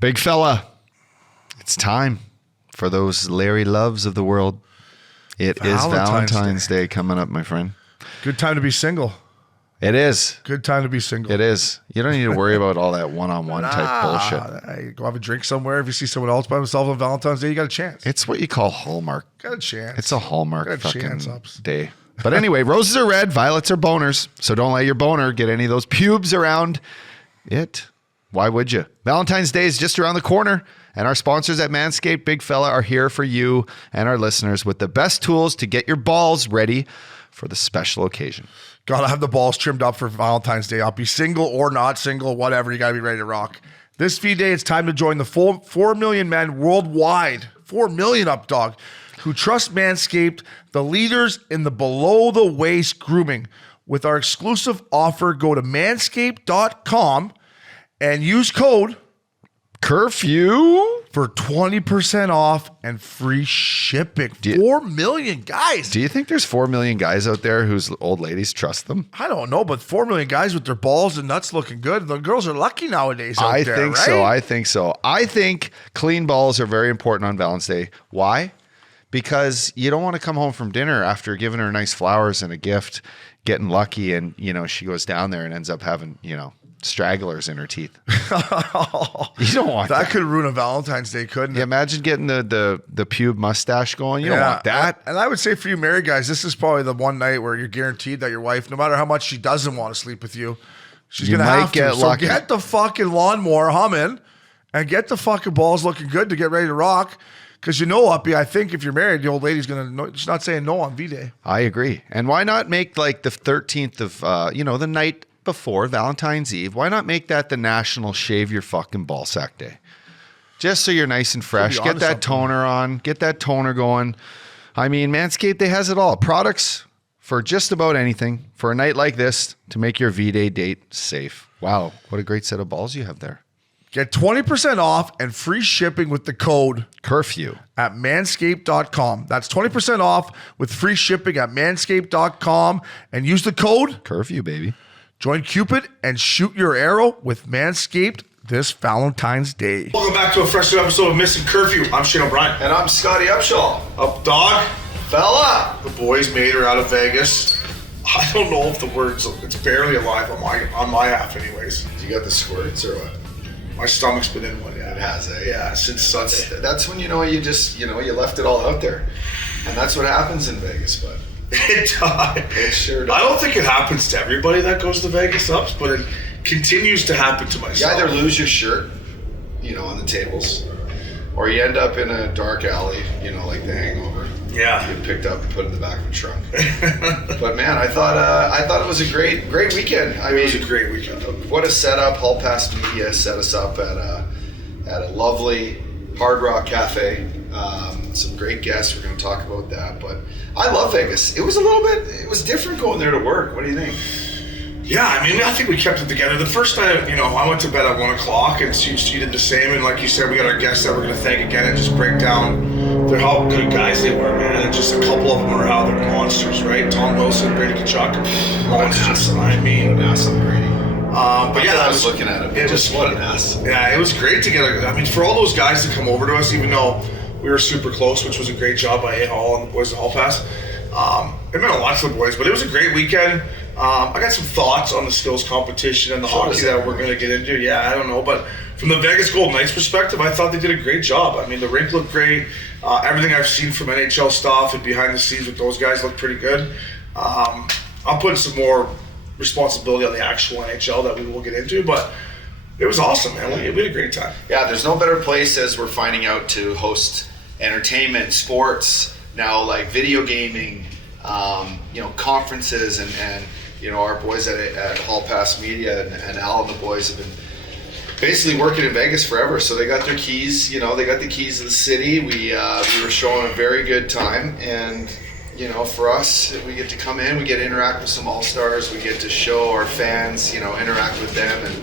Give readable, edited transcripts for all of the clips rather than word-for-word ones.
Big fella, it's time for those Larry Loves of the world. It is Valentine's Day coming up, my friend. Good time to be single. It is. Good time to be single. It is. You don't need to worry about all that one-on-one type bullshit. Hey, go have a drink somewhere. If you see someone else by themselves on Valentine's Day, you got a chance. It's what you call Hallmark. Got a chance. It's a Hallmark got a fucking chance, day. But anyway, roses are red, violets are boners. So don't let your boner get any of those pubes around it. Why would you? Valentine's Day is just around the corner. And our sponsors at Manscaped, Big Fella, are here for you and our listeners with the best tools to get your balls ready for the special occasion. Gotta have the balls trimmed up for Valentine's Day. I'll be single or not single, whatever. You gotta be ready to rock. This V-Day, it's time to join the 4 million men worldwide, 4 million up, dog, who trust Manscaped, the leaders in the below-the-waist grooming. With our exclusive offer, go to manscaped.com and use code Curfew for 20% off and free shipping. 4 million guys. Do you think there's 4 million guys out there whose old ladies trust them? I don't know, but 4 million guys with their balls and nuts looking good. The girls are lucky nowadays out there, think right? so. I think so. I think clean balls are very important on Valentine's Day. Why? Because you don't want to come home from dinner after giving her nice flowers and a gift, getting lucky, and, she goes down there and ends up having, stragglers in her teeth. You don't want that. That could ruin a Valentine's Day, couldn't it? Yeah, imagine getting the pube mustache going. You don't want that. And I would say for you married guys, this is probably the one night where you're guaranteed that your wife, no matter how much she doesn't want to sleep with you, she's going to have to. So get the fucking lawnmower humming and get the fucking balls looking good to get ready to rock. Because Uppy, I think if you're married, the old lady's going to, she's not saying no on V-Day. I agree. And why not make like the 13th of, the night before Valentine's Eve, why not make that the National Shave Your Fucking Ballsack Day? Just so you're nice and fresh. Get that toner on. Get that toner going. I mean, Manscaped, they has it all. Products for just about anything for a night like this to make your V-Day date safe. Wow, what a great set of balls you have there. Get 20% off and free shipping with the code Curfew at manscaped.com. That's 20% off with free shipping at manscaped.com and use the code Curfew, baby. Join Cupid and shoot your arrow with Manscaped this Valentine's Day. Welcome back to a fresh new episode of Missin Curfew. I'm Shane O'Brien. And I'm Scotty Upshaw. Up, dog. Fella. The boys made her out of Vegas. I don't know if the words, it's barely alive on my app anyways. You got the squirts or what? My stomach's been in one, yeah. It has, eh? Yeah, since Sunday. That's when you left it all out there. And that's what happens in Vegas, bud. It sure does. I don't think it happens to everybody that goes to Vegas Ups, but it continues to happen to myself. You either lose your shirt, on the tables, or you end up in a dark alley, like The Hangover. Yeah. You picked up and put in the back of the trunk. But man, I thought it was a great weekend. It was a great weekend. What a setup! Hall Pass Media set us up at a lovely Hard Rock Cafe. Some great guests. We're going to talk about that. But I love Vegas. It was different going there to work. What do you think? Yeah, I think we kept it together. The first night, I went to bed at 1 o'clock and she did the same. And like you said, we got our guests that we're going to thank again and just break down how good guys they were, man. And just a couple of them are how they're monsters, right? Tom Wilson, Brady Kachuk, monsters. What an ass on Brady. But yeah, I was looking at him. What an ass. Yeah, it was great to get. For all those guys to come over to us, even though we were super close, which was a great job by Eichel and the boys at Hall Pass. It meant a lot to the boys, but it was a great weekend. I got some thoughts on the skills competition and the hockey that we're going to get into. Yeah, I don't know, but from the Vegas Golden Knights perspective, I thought they did a great job. The rink looked great. Everything I've seen from NHL stuff and behind the scenes with those guys looked pretty good. I'm putting some more responsibility on the actual NHL that we will get into, but it was awesome, man. We had a great time. Yeah, there's no better place as we're finding out to host entertainment, sports, now like video gaming, conferences, and our boys at Hall Pass Media and Al and the boys have been basically working in Vegas forever. So they got their keys, they got the keys to the city. We were showing a very good time, and for us, we get to come in, we get to interact with some all-stars, we get to show our fans, interact with them, and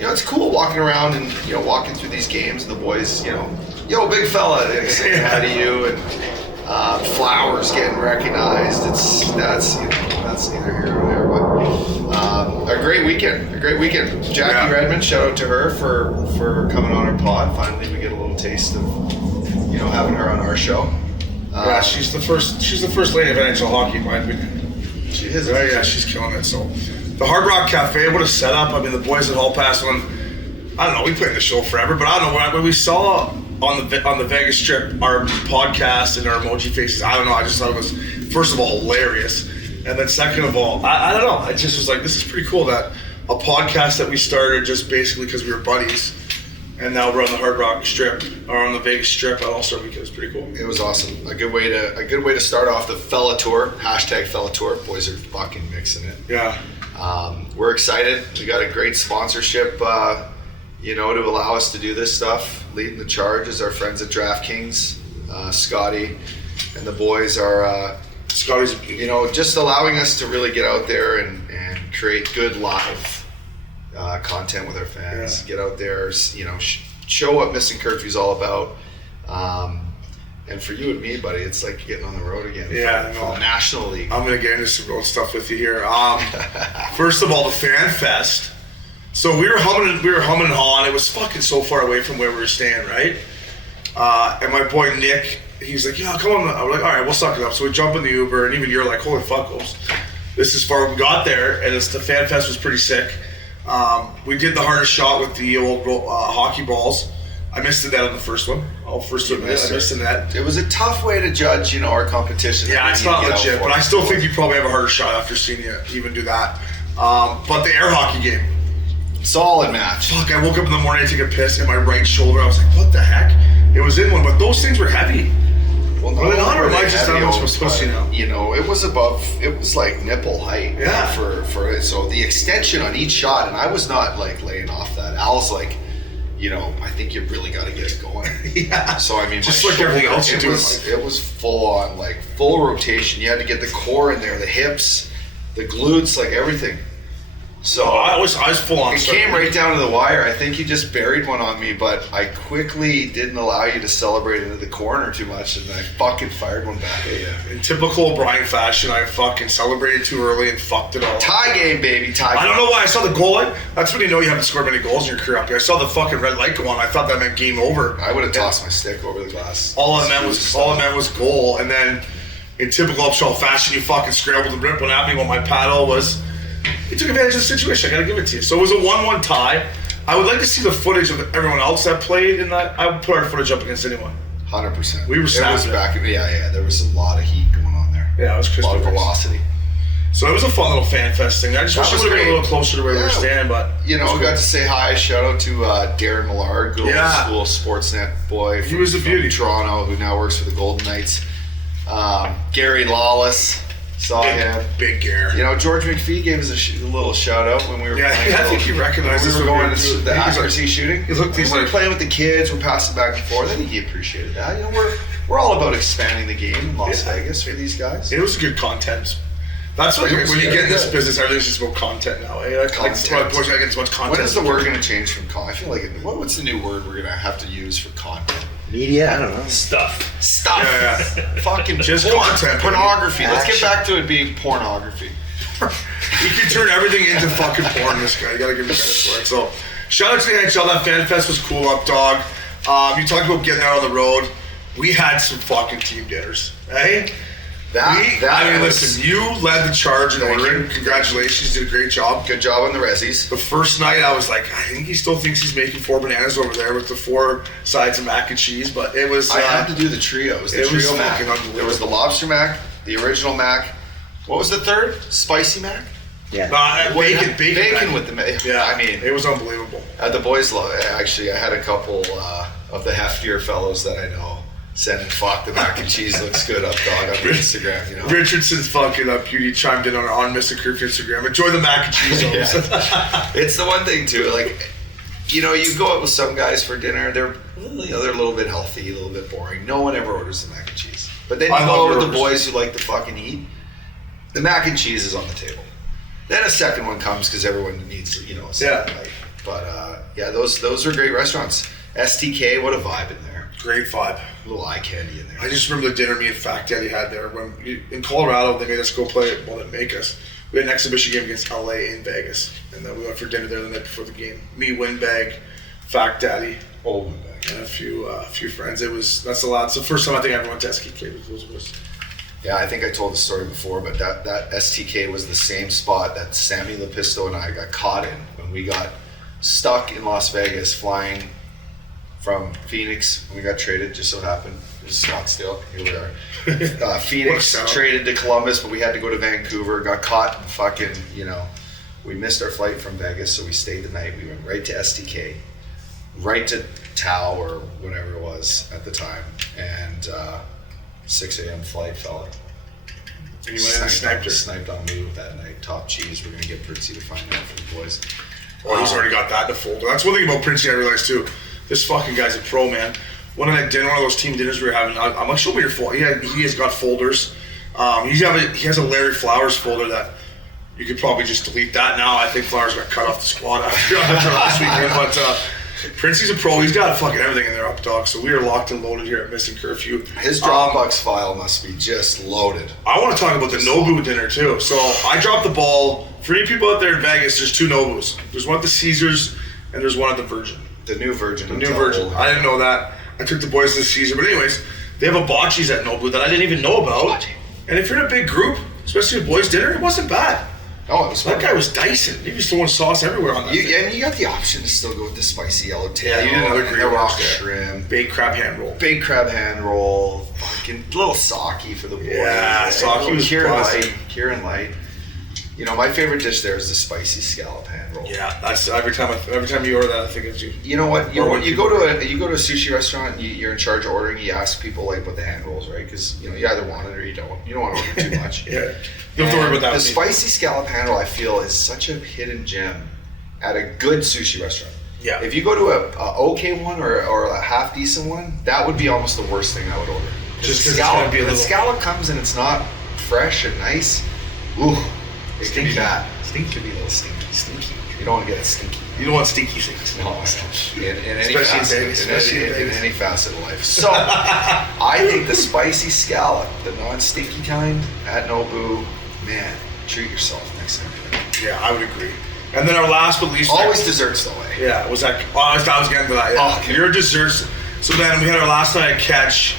it's cool walking around and walking through these games, and the boys, yo, big fella, they say hi to you, and flowers getting recognized. That's neither here nor there, but A great weekend. Jackie Redmond, shout out to her for coming on our pod. Finally, we get a little taste of having her on our show. Yeah, she's the first lady of NHL hockey, in my opinion. She is. Yeah, she's killing it. So, the Hard Rock Cafe, what a setup. I mean, the boys at Hall Pass one. I don't know. We played the show forever, but I don't know when we saw on the Vegas Strip our podcast and our emoji faces. I don't know. I just thought it was first of all hilarious, and then second of all, I don't know. I just was like, this is pretty cool that a podcast that we started just basically because we were buddies. And now we're on the Hard Rock Strip, or on the Vegas Strip at All-Star Weekend. It was pretty cool. It was awesome. A good way to start off the Fella Tour. #Fella Tour. Boys are fucking mixing it. Yeah. We're excited. We got a great sponsorship, to allow us to do this stuff. Leading the charge is our friends at Draftkings, Scotty, and the boys are. Scotty's, just allowing us to really get out there and create good live content with our fans. Get out there, show what Missin Curfew is all about. And for you and me, buddy, it's like getting on the road again. Yeah, for the National League. I'm gonna get into some road stuff with you here. First of all, the Fan Fest. So we were humming and hawing. It was fucking so far away from where we were staying, right? And my boy Nick, he's like, "Yeah, come on." I'm like, "All right, we'll suck it up." So we jump in the Uber, and even you're like, "Holy fuck, this is far." We got there, and the Fan Fest was pretty sick. We did the hardest shot with the old hockey balls. I missed the net on the first one. I missed the net. It was a tough way to judge, our competition. Yeah, it's not legit, but I still think you probably have a harder shot after seeing you even do that. But the air hockey game. Solid match. Fuck, I woke up in the morning to take a piss in my right shoulder. I was like, what the heck? It was in one, but those things were heavy. Well, no, or am I just not much of a pussy now? It was like nipple height. Yeah. For it. So the extension on each shot, and I was not like laying off that. Al's like, I think you really got to get it going. Yeah. So I mean, just like everything else you do. It was full on, like full rotation. You had to get the core in there, the hips, the glutes, like everything. So I was full on. It came right down to the wire. I think you just buried one on me, but I quickly didn't allow you to celebrate into the corner too much, and I fucking fired one back at you. In typical O'Brien fashion, I fucking celebrated too early and fucked it all. Tie game, baby. Tie game. I don't know why I saw the goal line. That's when you know you haven't scored many goals in your career up here. I saw the fucking red light go on. I thought that meant game over. I would have tossed my stick over the glass. All it meant was goal, and then in typical upshot fashion, you fucking scrambled and ripped one at me while my paddle was. He took advantage of the situation. I gotta give it to you. So it was a 1-1 tie. I would like to see the footage of everyone else that played in that. I would put our footage up against anyone. 100%. We were snapping. There was a lot of heat going on there. Yeah, it was crisp. A lot of velocity. So it was a fun little fan fest thing. I just wish it would have been a little closer to where we were standing, but we got to say hi. Shout out to Darren Millard, good old Sportsnet boy. He was a beauty. From Toronto, who now works for the Golden Knights. Gary Lawless. Saw him. Big Gare. George McPhee gave us a little shout out when we were playing. I think he recognized us. We were going to the accuracy shooting. He's like playing with the kids. We're passing back and forth. I think he appreciated that. We're all about expanding the game in Las Vegas for these guys. It was good content. That's what when you get in this business, everything's just about content now. Unfortunately, I get as much content. When is the word going to change from content? I feel like what's the new word we're going to have to use for content? Media, I don't know. Stuff. Yeah. Fucking just content. Pornography. Let's get back to it being pornography. You can turn everything into fucking porn, this guy. You gotta give me credit for it. So, shout out to the NHL. That Fan Fest was cool up, dog. You talked about getting out on the road. We had some fucking team dinners. Hey? Listen, you led the charge in ordering. Congratulations, you did a great job. Good job on the resis. The first night, I was like, I think he still thinks he's making 4 bananas over there with the 4 sides of mac and cheese, but it was... I had to do the trios. It was fucking unbelievable. There was the lobster mac, the original mac. What was the third? Spicy mac? Yeah. Bacon with the mac. Yeah, I mean, it was unbelievable. The boys love it. Actually, I had a couple of the heftier fellows that I know sending fuck the mac and cheese looks good up, dog, on Instagram. Richardson's fucking beauty chimed in on Missin Curfew Instagram. Enjoy the mac and cheese. It's the one thing too, like, you go out with some guys for dinner, they're a little bit healthy, a little bit boring. No one ever orders the mac and cheese. But then you go out with the boys who like to fucking eat, the mac and cheese is on the table. Then a second one comes because everyone needs, a second bite. But those are great restaurants. STK, what a vibe in there. Great vibe. A little eye candy in there. I just remember the dinner me and Fat Daddy had there. In Colorado, they made us go play, well, they make us. We had an exhibition game against LA in Vegas, and then we went for dinner there the night before the game. Me, Windbag, Fact Daddy, and a few friends. That's a lot. It's the first time I think I ever went to SKK with those of us. Yeah, I think I told the story before, but that STK was the same spot that Sammy Lepisto and I got caught in when we got stuck in Las Vegas flying from Phoenix when we got traded, just so happened. It was Scottsdale, here we are. Phoenix traded to Columbus, but we had to go to Vancouver, got caught in fucking, we missed our flight from Vegas, so we stayed the night. We went right to STK, right to Tau or whatever it was at the time, and 6 a.m. flight, fella. And you went in and sniped on me that night. Top cheese. We're going to get Printzy to find out for the boys. Oh, he's already got that in the folder. That's one thing about Printzy I realized too. This fucking guy's a pro, man. One night at dinner, one of those team dinners we were having, I'm like, show me your folder. He has got folders. He has a Larry Flowers folder that you could probably just delete that now. I think Flowers got cut off the squad after last weekend, but Printzy's a pro. He's got fucking everything in there up, dog. So we are locked and loaded here at Missin Curfew. His Dropbox file must be just loaded. I want to talk about the Nobu dinner too. So I dropped the ball. For any people out there in Vegas, there's 2 Nobus. There's one at the Caesars and there's one at the Virgin. The new Virgin. The new Virgin. I didn't know that. I took the boys to the Caesar. But anyways, they have a bocce's at Nobu that I didn't even know about. And if you're in a big group, especially a boys' dinner, it wasn't bad. Oh, it was that guy was dicing. He was throwing sauce everywhere on that thing. And you got the option to still go with the spicy yellowtail. Yeah, you did another great rock shrimp. Baked crab hand roll. Baked crab hand roll. Fucking little sake for the boys. Yeah, sake was Kieran Light. My favorite dish there is the spicy scallop hand roll. Yeah, that's every time you order that, I think it's you. You know what? You go to a sushi restaurant, and you're in charge of ordering. You ask people like what the hand rolls, right? Because you either want it or you don't. You don't want to order too much. Yeah, you don't have to worry about that. The spicy scallop hand roll, I feel, is such a hidden gem at a good sushi restaurant. Yeah. If you go to a okay one or a half decent one, that would be almost the worst thing I would order. Just because it's gonna be a little. The scallop comes and it's not fresh and nice. Ooh. It can be bad. It can be a little stinky. You don't want to get it stinky. You don't want stinky things. No. In any facet of life. So, I think the spicy scallop, the non-stinky kind at Nobu, man, treat yourself next time. Yeah, I would agree. And then our last but least... Always desserts, though, eh? Yeah, was that... I was getting to that, yeah. Oh, okay. Your desserts... So then we had our last night at Catch,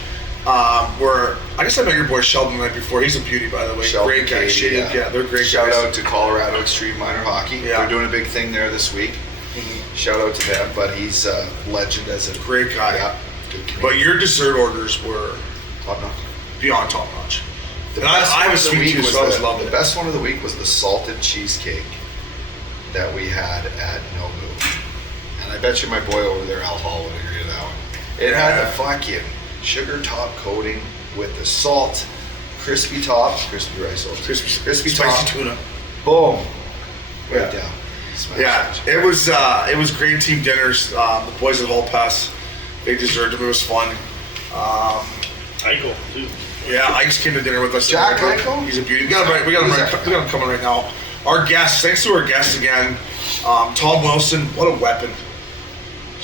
where... I guess I met your boy Sheldon the night before. He's a beauty, by the way. Sheldon, great guy. Yeah, they're great Shout guys. out to Colorado Extreme Minor Hockey. Yeah. They're doing a big thing there this week. Mm-hmm. Shout out to them, but he's a legend as a great guy. Yeah, good Canadian. But your dessert orders were top notch. Beyond top notch. The and I have a sweet tooth, so I was loving it. The best one of the week was the salted cheesecake that we had at Nobu. And I bet you my boy over there, Al Hall, would agree to that one. It had the fucking sugar top coating with the salt, crispy rice roll, crispy spicy top, tuna. Boom, right down. Smash. Yeah, it was great team dinners. The boys at Hall Pass, they deserved it. It was fun. Eichel, too. Yeah, Eichel came to dinner with us. Jack Eichel? He's a beauty. We got him coming right now. Our guests, thanks to our guests again, Tom Wilson, what a weapon.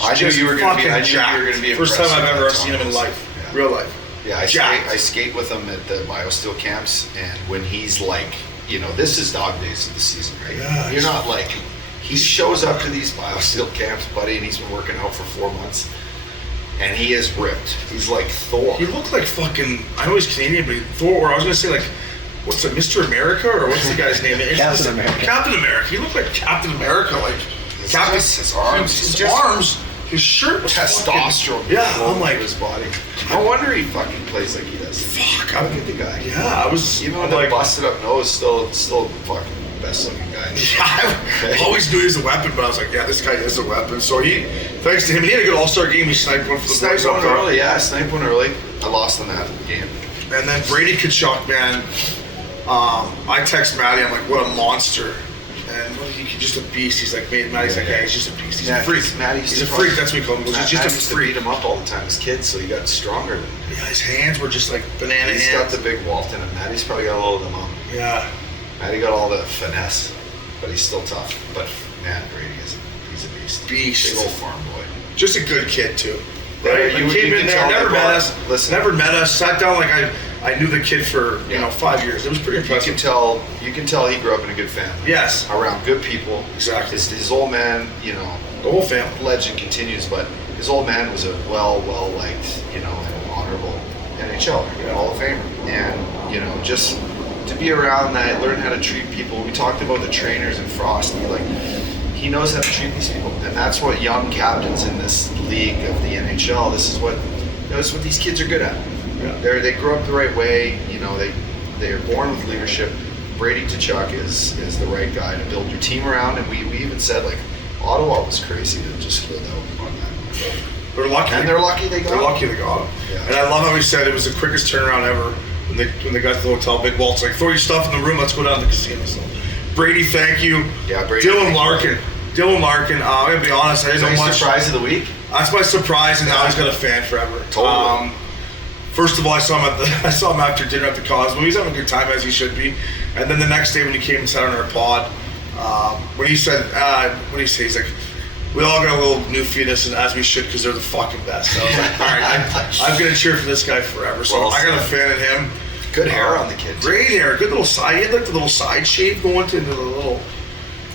I knew you were going to be impressed. First time I've ever seen him in life, real life. Yeah, I skate with him at the BioSteel camps, and when he's like, this is dog days of the season, right? Yeah, you're not like, he shows up to these BioSteel camps, buddy, and he's been working out for 4 months, and he is ripped. He's like Thor. He looked like fucking, I know he's Canadian, but Thor, or I was going to say like, what's it, Mr. America, or what's the guy's name? Captain America. Captain America. He looked like Captain America, like his arms. His shirt was testosterone. I'm like his body. No wonder he fucking plays like he does. Fuck, I'm the guy. Yeah, I was. Even with the busted up nose, still fucking best looking guy. Yeah, I always knew he was a weapon, but I was like, yeah, this guy is a weapon. So thanks to him, he had a good All-Star game. He sniped one for the boys. Sniped one early. Yeah, sniped one early. I lost on that game. And then Brady Kachuk, man. I text Maddie. I'm like, what a monster. And he's just a beast. He's like, Maddie's like, yeah, he's just a beast. He's a freak. He's a freak. That's what we call him. He's just a freak. Beat him up all the time as kids, so he got stronger. Yeah, his hands were just like banana hands. He's got the big Walton, and Maddie's probably got a little of the mom. Yeah. Maddie got all the finesse, but he's still tough. But man, Brady he's a beast. Big old farm boy. Just a good kid too. Right? You came in there, never met us. Listen, never met us. Sat down like I I knew the kid for 5 years. It was pretty impressive. You can tell he grew up in a good family. Yes. Around good people. Exactly. His old man, the whole family. Legend continues, but his old man was a well liked, and honorable NHL Hall of Famer, and just to be around that, learn how to treat people. We talked about the trainers and Frosty, he knows how to treat these people, and that's what young captains in this league of the NHL. This is what these kids are good at. Yeah. They grow up the right way. They are born with leadership. Brady Tkachuk is the right guy to build your team around, and we even said Ottawa was crazy to just hold out on that. They're lucky. And they're lucky they got him. They're lucky they got him. Yeah. And I love how he said it was the quickest turnaround ever when they got to the hotel. Big Walt's like, throw your stuff in the room, let's go down to the casino. So, Brady, thank you. Yeah, Brady. Dylan Larkin. I'm gonna be honest, I didn't know much. Surprise of the week? That's my surprise, and now he's got a fan forever. Totally. First of all, I saw him after dinner at the Cosmo. He's having a good time, as he should be. And then the next day when he came and sat on our pod, when he said, he's like, we all got a little new fetus, and as we should, because they're the fucking best. So I was like, all right, I'm going to cheer for this guy forever. So I got a fan of him. Good hair on the kid. Great hair. Good little side. He had the little side shave going to the little...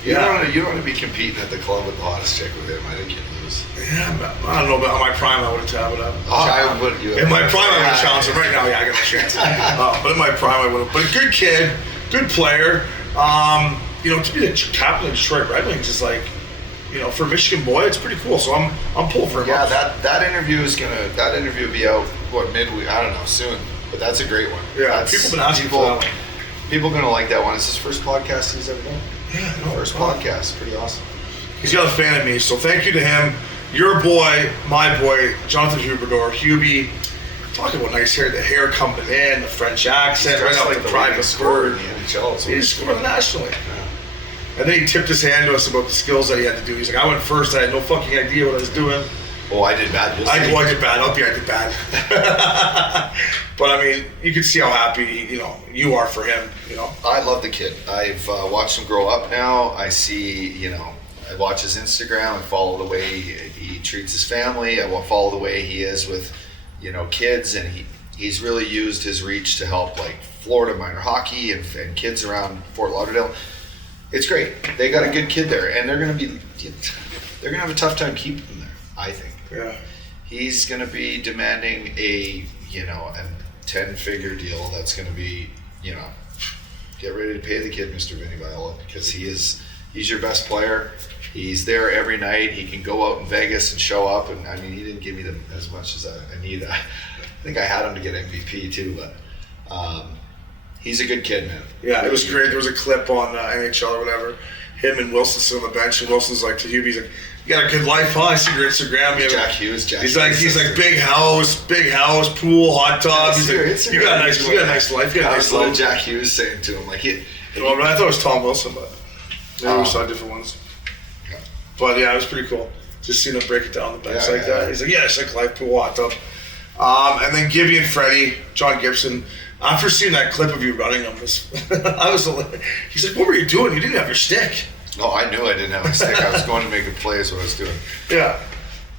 You don't want to be competing at the club with the hottest chick with him. I think you'd lose. Yeah, I don't know, but on my prime, I would have tabbed it up. In my prime, I would have challenged him. Right now, I got a chance. But in my prime, I would have. But a good kid, good player. To be the captain of Detroit Red Wings is for a Michigan boy, it's pretty cool. So I'm pulling for him. Yeah, that interview will be out midweek. I don't know, soon. But that's a great one. Yeah, people have been asking for that one. People are gonna like that one. It's his first podcast he's ever done. Yeah, first podcast. Pretty awesome. He's got a fan of me, so thank you to him. Your boy, my boy, Jonathan Huberdeau, Hubie. Talking about nice hair, the hair coming in, the French accent, right off the private bird. He scored nationally. Yeah. And then he tipped his hand to us about the skills that he had to do. He's like, I went first, I had no fucking idea what I was doing. Oh, I did bad. I did bad. I did bad. But you can see how happy you are for him. I love the kid. I've watched him grow up now. I see, I watch his Instagram and follow the way he treats his family. I follow the way he is with, kids, and he's really used his reach to help Florida minor hockey and kids around Fort Lauderdale. It's great. They got a good kid there, and they're gonna have a tough time keeping him there, I think. Yeah. He's going to be demanding a 10-figure deal that's going to be, get ready to pay the kid, Mr. Vinny Viola, because he's your best player. He's there every night. He can go out in Vegas and show up. And he didn't give me as much as I need. I think I had him to get MVP too, but he's a good kid, man. Yeah, it was great. There was a clip on NHL or whatever. Him and Wilson sit on the bench, and Wilson's like to Hubie, he's like, you got a good life, huh? I see your Instagram. Jack Hughes. He's like big house, pool, hot tub. He's like, you got a nice life. You got a nice life. Jack Hughes saying to him, I thought it was Tom Wilson, but maybe we saw different ones. Yeah. But yeah, it was pretty cool. Just seeing him break it down the bench that. He's like, it's like life, pool, hot tub. And then Gibby and Freddie, John Gibson. After seeing that clip of you running him, he's like, what were you doing? You didn't have your stick. Oh, I knew I didn't have my stick. I was going to make a play is what I was doing. Yeah.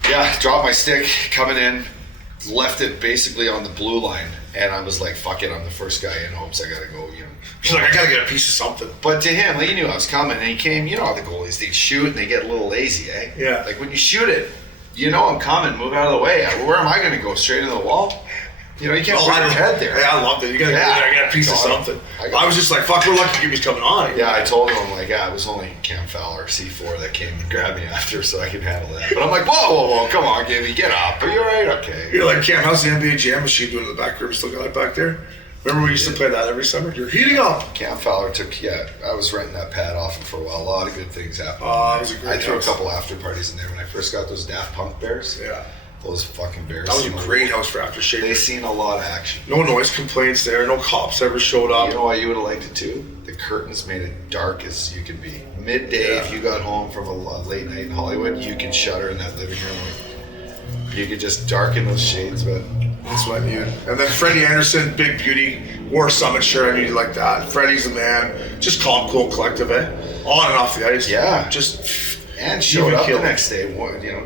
Yeah, dropped my stick, coming in, left it basically on the blue line, and I was like, fuck it, I'm the first guy in, hopes I gotta go, He's like, I gotta get a piece of something. But to him, he knew I was coming, and he came, how the goalies, they shoot and they get a little lazy, eh? Yeah. When you shoot it, I'm coming, move out of the way. Where am I gonna go, straight into the wall? You can't put your head there. Yeah, I loved it. You gotta get there, get a piece of something. I was just like, fuck, we're lucky Gibby's coming on. Yeah, I told him, it was only Cam Fowler, C4, that came and grabbed me after, so I can handle that. But I'm like, whoa, come on, Gibby, get up. Are you alright? Okay. You're like, Cam, how's the NBA Jam machine doing in the back room? Still got it back there? Remember we used to play that every summer? You're heating up. Cam Fowler I was renting that pad off him for a while. A lot of good things happened. It was a great I threw a couple after parties in there when I first got those Daft Punk bears. Yeah. Those fucking bears. That was a great house for aftershave. They seen a lot of action. No noise complaints there. No cops ever showed up. You know why you would have liked it too? The curtains made it dark as you could be. Midday, if you got home from a late night in Hollywood, you could shutter in that living room. You could just darken those shades, but that's what I needed. And then Freddie Anderson, big beauty, wore a Summit shirt. I knew you like that. Freddie's the man. Just calm, cool, collective, eh? On and off the ice. Yeah. Just. And showed up the next day.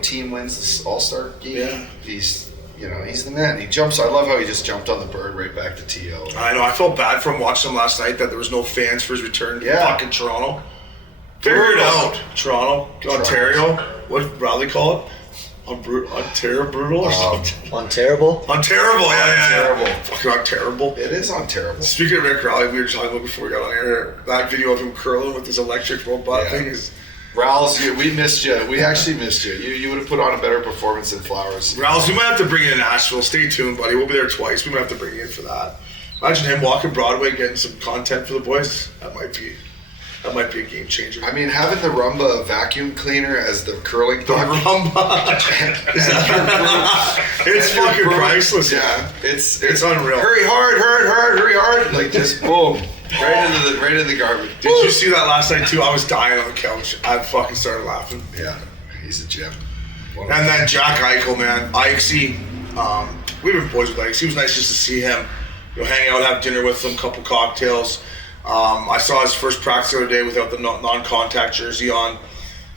Team wins this All-Star game. Yeah. He's You know, he's the man. He jumps. I love how he just jumped on the bird right back to TO. I know. I felt bad for him watching him last night that there was no fans for his return to fucking Toronto. Figure it out. Toronto, Ontario. What did Bradley call it? Ontario brutal or something? Unterrible? Unterrible, yeah. Terrible. Fucking Unterrible. It is on terrible. Speaking of Rick Raleigh, we were talking about before we got on air, that video of him curling with his electric robot thing is... Ralls, we missed you. We actually missed you. You would have put on a better performance than Flowers. Ralls, we might have to bring you to Nashville. Stay tuned, buddy. We'll be there twice. We might have to bring you in for that. Imagine him walking Broadway, getting some content for the boys. That might be a game changer. I mean, having the Rumba vacuum cleaner as the curling The Rumba. It's fucking priceless. Yeah, it's unreal. Hurry hard, like just boom, right into the garbage. Did you see that last night too? I was dying on the couch. I fucking started laughing. Yeah, he's a gem. And then Jack Eichel, man, Ikesy. We've been boys with Ikesy. It was nice just to see him, hang out, have dinner with him, couple cocktails. I saw his first practice the other day without the non-contact jersey on.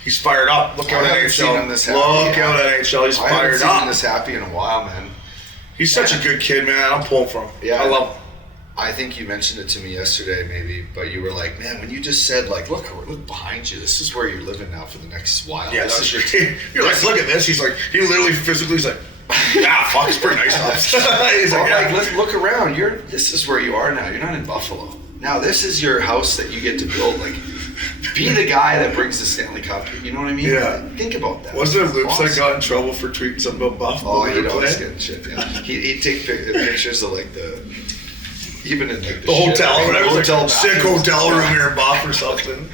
He's fired up. Look out at NHL. Look out at NHL. He's fired up. I haven't seen him this happy in a while, man. He's such a good kid, man. I'm pulling for him. Yeah, I love him. I think you mentioned it to me yesterday, maybe, but you were like, "Man, when you just said like, look behind you. This is where you're living now for the next while." Yeah, that's your team. You're like, look at this. He's like, he literally physically, he's like, yeah, fuck, it's pretty nice stuff. He's like, let's look around. This is where you are now. You're not in Buffalo. Now this is your house that you get to build. Like, be the guy that brings the Stanley Cup. You know what I mean? Yeah. Think about that. Wasn't it Loops that got in trouble for tweeting something about Buffalo? Oh, he'd always get shit. Yeah. He'd take pictures of like even in like the hotel, whatever. Hotel like sick hotel room here in Buff or something.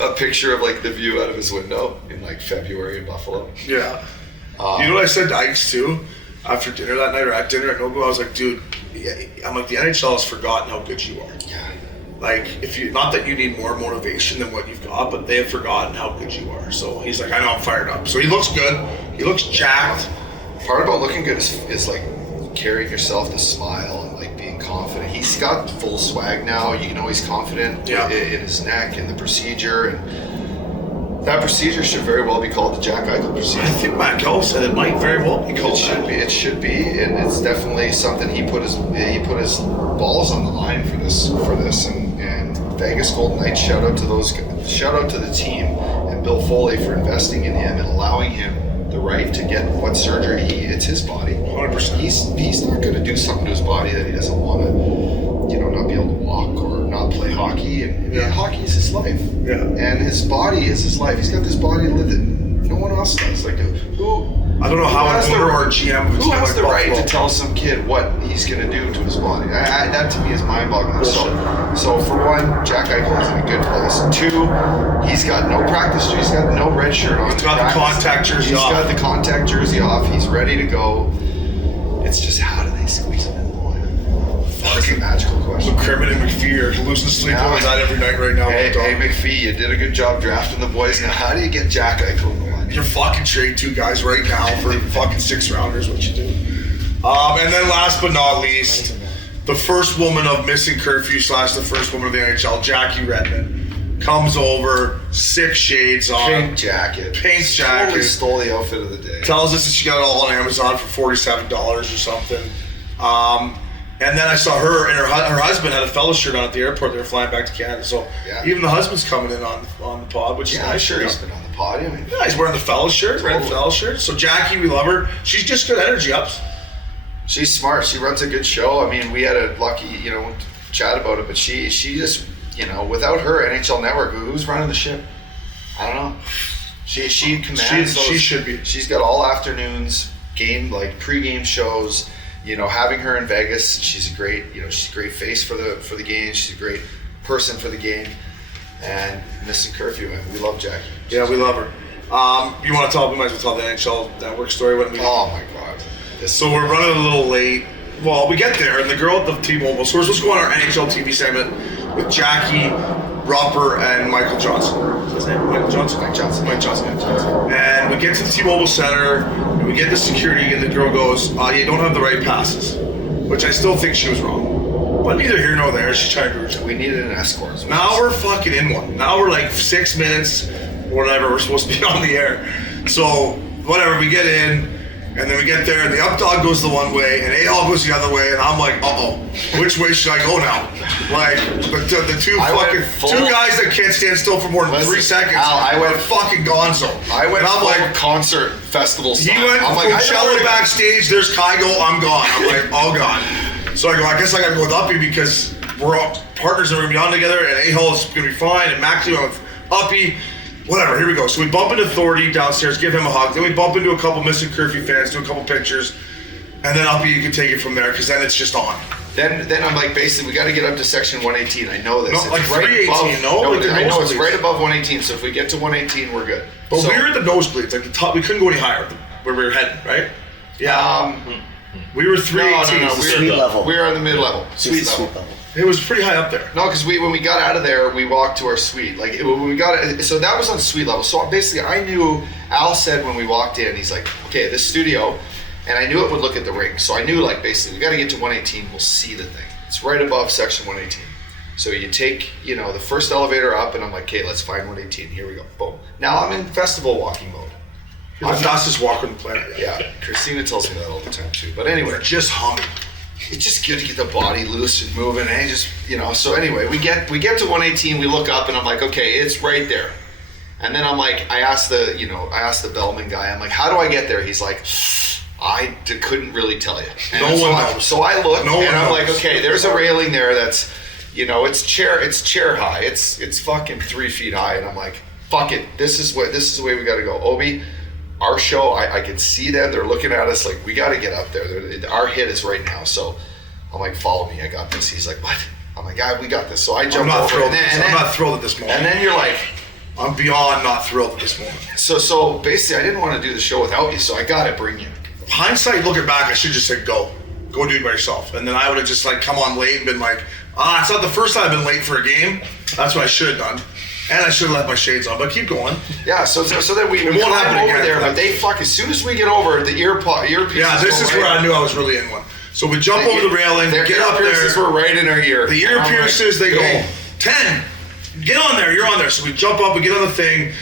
A picture of like the view out of his window in like February in Buffalo. Yeah. You know what I said to Ikes too? After dinner that night, or at dinner at Nobu, I was like, dude, I'm like, the NHL has forgotten how good you are. Yeah. Like, not that you need more motivation than what you've got, but they have forgotten how good you are. So he's like, I know I'm fired up. So he looks good. He looks jacked. Part about looking good is like carrying yourself to smile and like being confident. He's got full swag now. You know he's confident in his neck and the procedure, and that procedure should very well be called the Jack Eichel procedure. I think Matt Go said it might very well be called. It should be, and it's definitely something he put his balls on the line for this, and Vegas Golden Knights. Shout out to the team and Bill Foley for investing in him and allowing him the right to get what surgery it's his body. 100%. He's not going to do something to his body that he doesn't want to, not be able to walk or not play hockey. And hockey is his life. Yeah. And his body is his life. He's got this body that no one else does. Like I don't know how an owner or GM who has the right to tell some kid what he's going to do to his body? That to me is mind-boggling. So for one, Jack Eichel is in a good place. Two, he's got no practice. He's got no red shirt on. He's got the contact jersey off. He's got the contact jersey off. He's ready to go. It's just how do they squeeze him in the line? That's a magical question. Kermit and McPhee are losing sleep over that every night right now. Hey, McPhee, you did a good job drafting the boys. Now, how do you get Jack Eichel in the line? You're fucking trade two guys right now for fucking 6 rounders, what you do. And then last but not least, the first woman of Missin Curfew / the first woman of the NHL, Jackie Redmond, comes over, 6 shades on. Pink jacket. Totally stole the outfit of the day. Tells us that she got it all on Amazon for $47 or something. And then I saw her and her husband had a fellow shirt on at the airport. They were flying back to Canada. So even the husband's coming in on the pod, which is nice. I'm sure he's been on the pod. I mean, he's wearing the fellow shirt, red fellow shirt. So Jackie, we love her. She's just good energy ups. She's smart. She runs a good show. I mean, we had a lucky, chat about it, but she just, without her NHL Network, who's running the ship? I don't know. She commands those. She should be. She's got all afternoons, pre-game shows. Having her in Vegas, she's a great face for the game. She's a great person for the game. And Missin Curfew, man, we love Jackie. Yeah, we love her. You want to we might as well tell the NHL Network story. Oh my God. So we're running a little late. Well, we get there, and the girl at the T-Mobile. So we're supposed to go on our NHL TV segment with Jackie, Rupper, and Michael Johnson. Is his name Michael Johnson? Mike Johnson. And we get to the T-Mobile Center, and we get the security, and the girl goes, you don't have the right passes. Which I still think she was wrong. But neither here nor there. She's trying to do her job. We needed an escort. Now we're fucking in one. Now we're like 6 minutes, whatever, we're supposed to be on the air. So, whatever, we get in. And then we get there, and the up dog goes the one way, and Eichel goes the other way, and I'm like, uh-oh, which way should I go now? Like, the two guys that can't stand still for more than 3 seconds are fucking gonzo. I went and I'm like, concert festival style. He went from Coachella backstage, there's Kygo, I'm gone. I'm like, oh god. So I go, I guess I gotta go with Uppy because we're all partners and we're gonna be on together, and Eichel is gonna be fine, and Maxie went with Uppy. Whatever, here we go. So we bump into Authority downstairs, give him a hug. Then we bump into a couple Missin Curfew fans, do a couple pictures. And then Uppy, you can take it from there, because then it's just on. Then I'm like, basically, we got to get up to section 118. I know this. No, it's like 318, I know it's right above 118, so if we get to 118, we're good. But we were at the nosebleeds, like the top. We couldn't go any higher where we were heading, right? Yeah. We were 318. No, we were on the mid-level. Sweet level. It was pretty high up there. No, because when we got out of there, we walked to our suite. Like when we got, so that was on suite level. So basically, I knew. Al said when we walked in, he's like, "Okay, this studio," and I knew it would look at the ring. So I knew, like, basically, we got to get to 118. We'll see the thing. It's right above section 118. So you take, the first elevator up, and I'm like, "Okay, let's find 118. Here we go." Boom. Now I'm in festival walking mode. You're the fastest walker on the planet. Yeah, Christina tells me that all the time too. But anyway, we're just humming. It's just good to get the body loose and moving, and just So anyway, we get to 118. We look up, and I'm like, okay, it's right there. And then I'm like, I asked the bellman guy. I'm like, how do I get there? He's like, I couldn't really tell you. And no one knows. So I look, and I'm like, okay, there's a railing there that's, it's chair high. It's fucking 3 feet high, and I'm like, fuck it. This is the way we got to go. Obi, our show, I can see them. They're looking at us like, we got to get up there. Our hit is right now. So I'm like, follow me. I got this. He's like, what? I'm like, God, we got this. So I jump over. I'm not thrilled at this moment. And then you're like, I'm beyond not thrilled at this moment. So basically, I didn't want to do the show without you. So I got to bring you. Hindsight, looking back, I should just said, go do it by yourself. And then I would have just come on late and been like, it's not the first time I've been late for a game. That's what I should have done. And I should have left my shades on, but keep going. Yeah, so then we won't happen over there, but they as soon as we get over, the earpiece. Yeah, this is where I knew I was really in one. So we jump over the railing, get up there. The ear pierces were right in our ear. The ear pierces, they go, 10, get on there, you're on there. So we jump up, we get on the thing.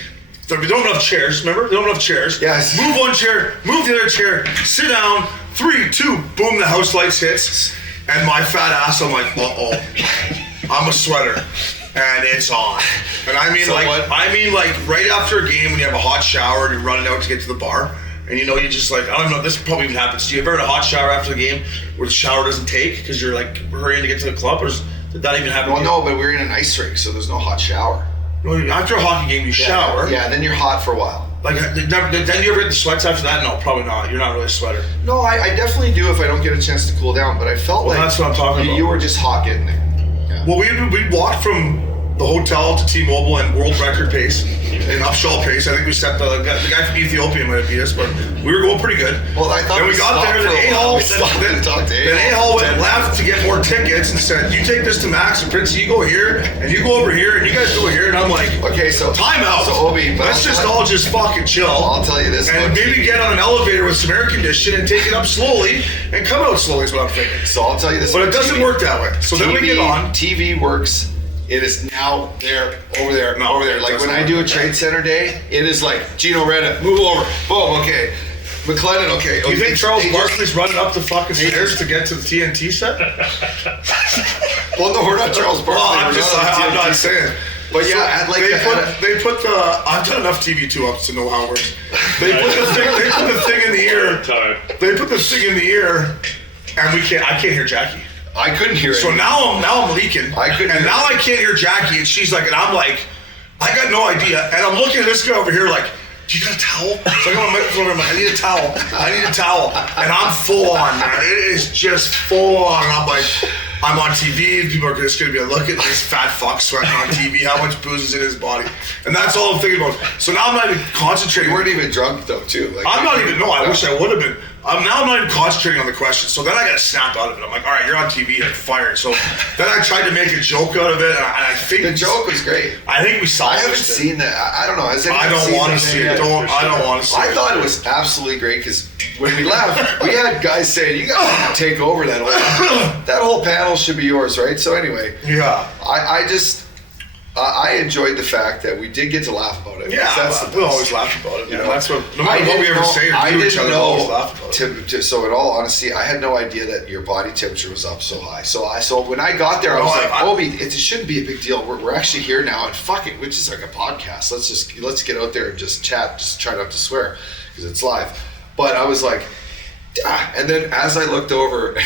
We don't have enough chairs, remember? We don't have enough chairs. Yes. Move one chair, move the other chair, sit down, 3, 2, boom, the house lights hits. And my fat ass, I'm like, I'm a sweater. And it's on. And I mean, right after a game when you have a hot shower and you're running out to get to the bar, and you just I don't know, this probably even happens to you. Have you ever had a hot shower after the game where the shower doesn't take because you're hurrying to get to the club, or did that even happen? Well, no, but we're in an ice rink, so there's no hot shower. No, after a hockey game, you shower. Yeah, and then you're hot for a while. Then you ever get the sweats after that? No, probably not. You're not really a sweater. No, I definitely do if I don't get a chance to cool down, but I felt that's what I'm talking about. You were just hot getting there. Yeah. Well, we walked from the hotel to T-Mobile and world record pace and upshaw pace. I think we set the guy from Ethiopia might have beat us, but we were going pretty good. Well, I thought we got there, then Eichel went left to get more tickets and said, you take this to Max and Printzy, you go here, and you go over here, and you guys go here, and I'm like, okay, so time out. So Obi, let's just all just fucking chill. I'll tell you this. And maybe get on an elevator with some air conditioning and take it up slowly and come out slowly is what I'm thinking. So I'll tell you this. But it doesn't work that way. So then we get on. TV works. It is now there, over there, over there. Like when I do a trade center day, it is like, Gino Reda, move over. Boom, okay. McLennan, okay. You think Charles Barkley's running up the fucking stairs to get to the TNT set? Well, no, we're not Charles Barkley. Well, I'm not saying. But yeah, they put the. I've done enough TV 2-ups to know how it works. They put the thing in the ear. They put the thing in the ear, and I can't hear Jackie. I couldn't hear it. So now I'm leaking. Now I can't hear Jackie, and she's like, and I'm like, I got no idea. And I'm looking at this guy over here like, do you got a towel? So I got my microphone. I'm like, I need a towel. And I'm full on, man. It is just full on. And I'm like, I'm on TV. People are just going to be like, look at this fat fuck sweating on TV. How much booze is in his body? And that's all I'm thinking about. So now I'm not even concentrating. You weren't even drunk, though, too. I'm not even, no, I wish I would have been. Now I'm not even concentrating on the question. So then I got snapped out of it. I'm like, all right, you're on TV, you're fired. So then I tried to make a joke out of it, and I think the joke was great. I think we saw it. I haven't seen that. I don't know. I don't want to see it. I don't want to see it. I thought it was absolutely great because when we left, we had guys saying, you guys take over that whole panel should be yours, right? So anyway, yeah. I just I enjoyed the fact that we did get to laugh about it. Yeah, we'll always laugh about it. That's what. No matter what we ever say or do to each other, we'll always laugh about it. So in all honesty, I had no idea that your body temperature was up so high. So when I got there, I was like, Obi, it shouldn't be a big deal. We're actually here now, and fuck it, which is like a podcast. Let's get out there and just chat. Just try not to swear because it's live. But I was like. And then as I looked over and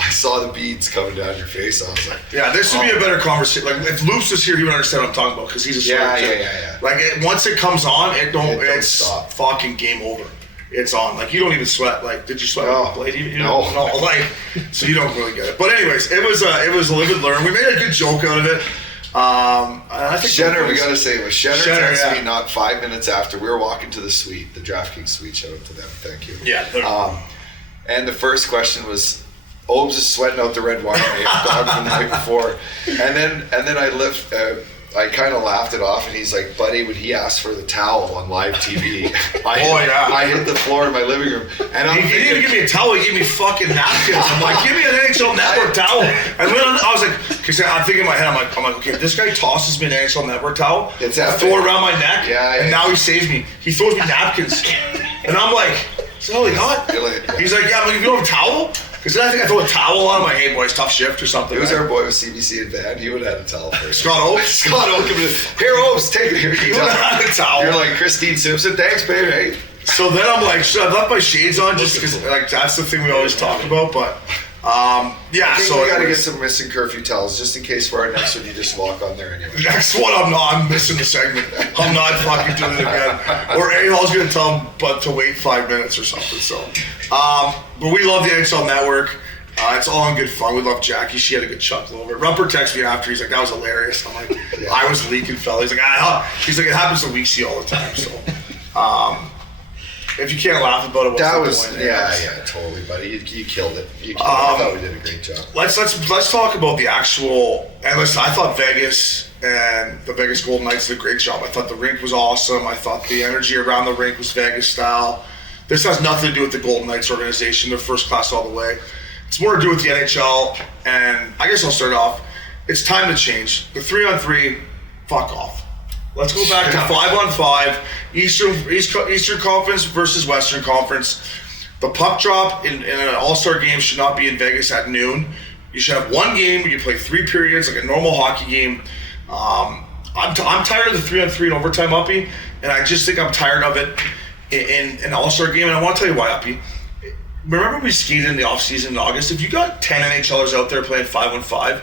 I saw the beads coming down your face. I was like, yeah, this would be a better conversation. Like if Loops was here, he would understand what I'm talking about because he's a sweater. Yeah. Like once it comes on, it's stop. Fucking game over. It's on. Like you don't even sweat. Like did you sweat with the blade? No. Like so you don't really get it. But anyways, it was a live and learn. We made a good joke out of it. I think Shenner, we gotta say, Shenner texted me not 5 minutes after we were walking to the suite, the Draftkings suite. Shout out to them, thank you. Yeah. And the first question was, Obes is sweating out the red wine dog from the night before, and then I kind of laughed it off, and he's like, buddy, when he asked for the towel on live TV, I hit the floor in my living room, and he didn't even give me a towel, he gave me fucking napkins. I'm like, give me an NHL Network towel. And then I was like, because I'm thinking in my head, I'm like, okay, if this guy tosses me an NHL Network towel, I throw it around my neck, and now he saves me. He throws me napkins, and I'm like, is that all he got? He's like, yeah, I'm like, you don't have a towel? Because then I think I throw a towel on. I'm like, hey boys, tough shift or something. It was our boy with CBC and Van. He would have had a towel first. Scott Oakes? Scott Oakes. Here, Oakes, take it. Here you go. A towel. You're like Christine Simpson. Thanks, baby. Hey. So then I'm like, I left my shades on just because like that's the thing we always talk about. But yeah, I think we got to get some Missin Curfew towels just in case for our next one you just walk on there and you're next one I'm missing the segment. I'm not fucking doing it again. Or Eichel gonna tell him but to wait 5 minutes or something. So but we love the NHL Network. It's all in good fun. We love Jackie. She had a good chuckle over it. Rumper texted me after. He's like, that was hilarious. I'm like, I was leaking, fella. He's like, it happens to Weeksy all the time. So if you can't laugh about it, what's the point? Yeah, totally, buddy. You killed it. I thought we did a great job. Let's talk about the actual. And listen, I thought Vegas and the Vegas Golden Knights did a great job. I thought the rink was awesome. I thought the energy around the rink was Vegas style. This has nothing to do with the Golden Knights organization. They're first class all the way. It's more to do with the NHL, and I guess I'll start off. It's time to change. The 3-on-3, fuck off. Let's go back to 5-on-5, Eastern Conference versus Western Conference. The puck drop in an All-Star game should not be in Vegas at noon. You should have one game where you play 3 periods like a normal hockey game. I'm tired of the 3-on-3 and overtime, Uppy, and I just think I'm tired of it in an All-Star game, and I want to tell you why, Uppy. Remember we skated in the offseason in August? If you got 10 NHLers out there playing 5-on-5,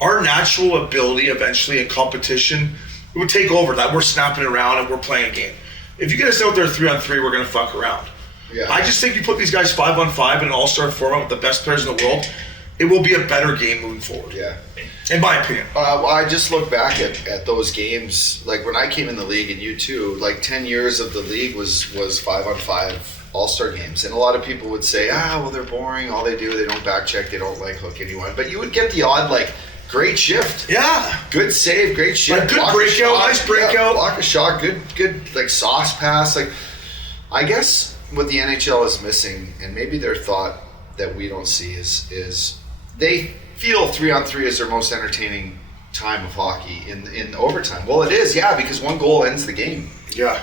our natural ability eventually in competition would take over. That we're snapping around and we're playing a game. If you get us out there 3-on-3, we're going to fuck around. Yeah. I just think you put these guys 5-on-5 in an all-star format with the best players in the world, it will be a better game moving forward. Yeah. In my opinion. I just look back at those games, like when I came in the league and you too, like 10 years of the league was 5-on-5 all-star games, and a lot of people would say, well, they're boring, all they do, they don't back check, they don't like hook anyone, but you would get the odd like great shift, good save, great shift, like good breakout, nice breakout, block a shot, good like sauce pass. Like I guess what the NHL is missing, and maybe their thought that we don't see is they feel 3-on-3 is their most entertaining time of hockey in overtime. Well, it is, because one goal ends the game.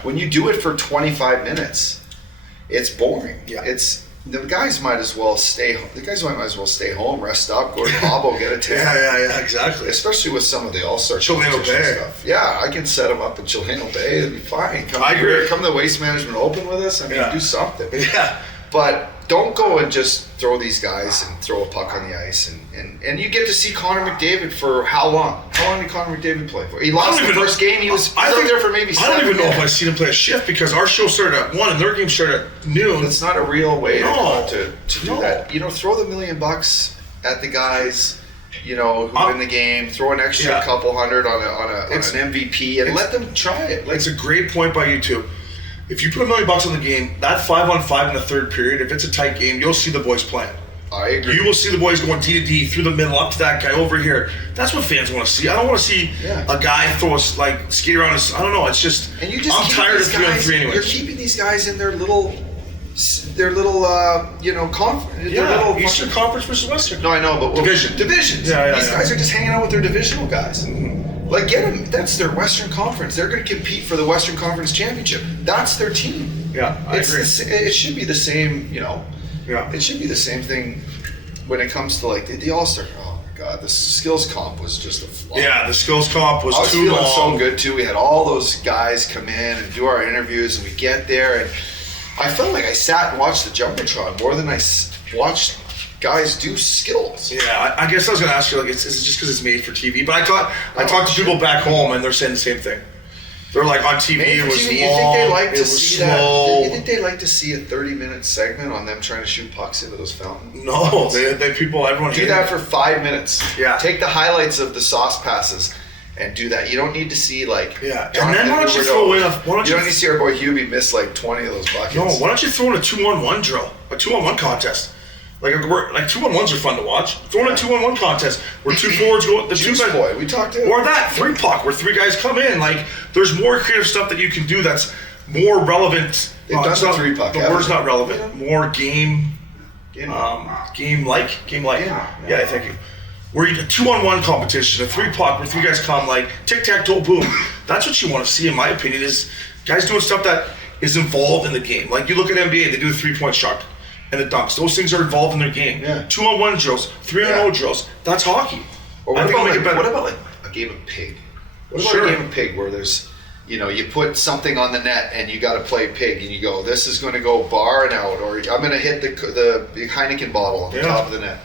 When you do it for 25 minutes, it's boring. It's the guys might as well stay home. The guys might as well stay home, rest up, go to Cabo, get a tan. Yeah, exactly. Especially with some of the all-star Chileno Bay stuff. Yeah, I can set them up in Chileno Bay. It'll be fine. Come to the Waste Management Open with us. I mean, do something. Yeah. But don't go and just throw these guys and throw a puck on the ice. And you get to see Connor McDavid for how long? How long did Connor McDavid play for? He lost the first game. He was out there for maybe 7 I don't even know minutes. if I've seen him play a shift because our show started at 1 and their game started at noon. It's not a real way to do that. Throw the $1 million at the guys, who win the game. Throw an extra couple hundred on an MVP and let them try it. It's a great point by you two. If you put $1 million on the game, that 5-on-5 in the third period, if it's a tight game, you'll see the boys playing. I agree. You will see the boys going D to D through the middle, up to that guy over here. That's what fans want to see. I don't want to see a guy throw us skate around us. I don't know. It's just, I'm tired of 3-on-3 anyway. You're keeping these guys in their little conference. Eastern Conference versus Western. No, I know, but divisions. Yeah, these guys are just hanging out with their divisional guys. Like, get them. That's their Western Conference. They're going to compete for the Western Conference Championship. That's their team. Yeah, I agree. It should be the same, Yeah. It should be the same thing when it comes to, like, the All-Star. Oh, my God. The skills comp was just a flop. Yeah, the skills comp was I was too feeling long. so good, too. We had all those guys come in and do our interviews, and we get there, and I felt like I sat and watched the Jumbotron more than I watched guys do skills. Yeah, I guess I was going to ask you, like, is it just because it's made for TV? But I talked to people back home, and they're saying the same thing. They're like, on TV, it was long, you think they like it to was see slow. that? You think they like to see a 30-minute segment on them trying to shoot pucks into those fountains? No, everyone Do that for 5 minutes. Yeah. Take the highlights of the sauce passes and do that. You don't need to see, like, Yeah, and Jonathan then why don't you Huberdeau. throw in You don't need to see our boy Hubie miss like 20 of those buckets. No, why don't you throw in a 2-on-1 drill, a 2-on-1 contest? Like 2-on-1s are fun to watch. Throw in a 2-on-1 contest where 2 forwards go, the Juice 2 men, boy, we talked to or that 3-puck where 3 guys come in. Like, there's more creative stuff that you can do that's more relevant. They've done the 3-puck. The word's not relevant. More game like. Yeah, thank you. Where you do a 2-on-1 competition, a 3-puck where 3 guys come, like tic-tac-toe, boom. That's what you want to see, in my opinion, is guys doing stuff that is involved in the game. Like, you look at NBA, they do the 3-point shot and the dunks. Those things are involved in their game. Yeah. 2-on-1 drills, 3-on-0 drills. That's hockey. Or what about like a game of pig? What about Sure. a game of pig where there's, you put something on the net and you got to play pig and you go, this is going to go bar and out, or I'm going to hit the Heineken bottle on the top of the net.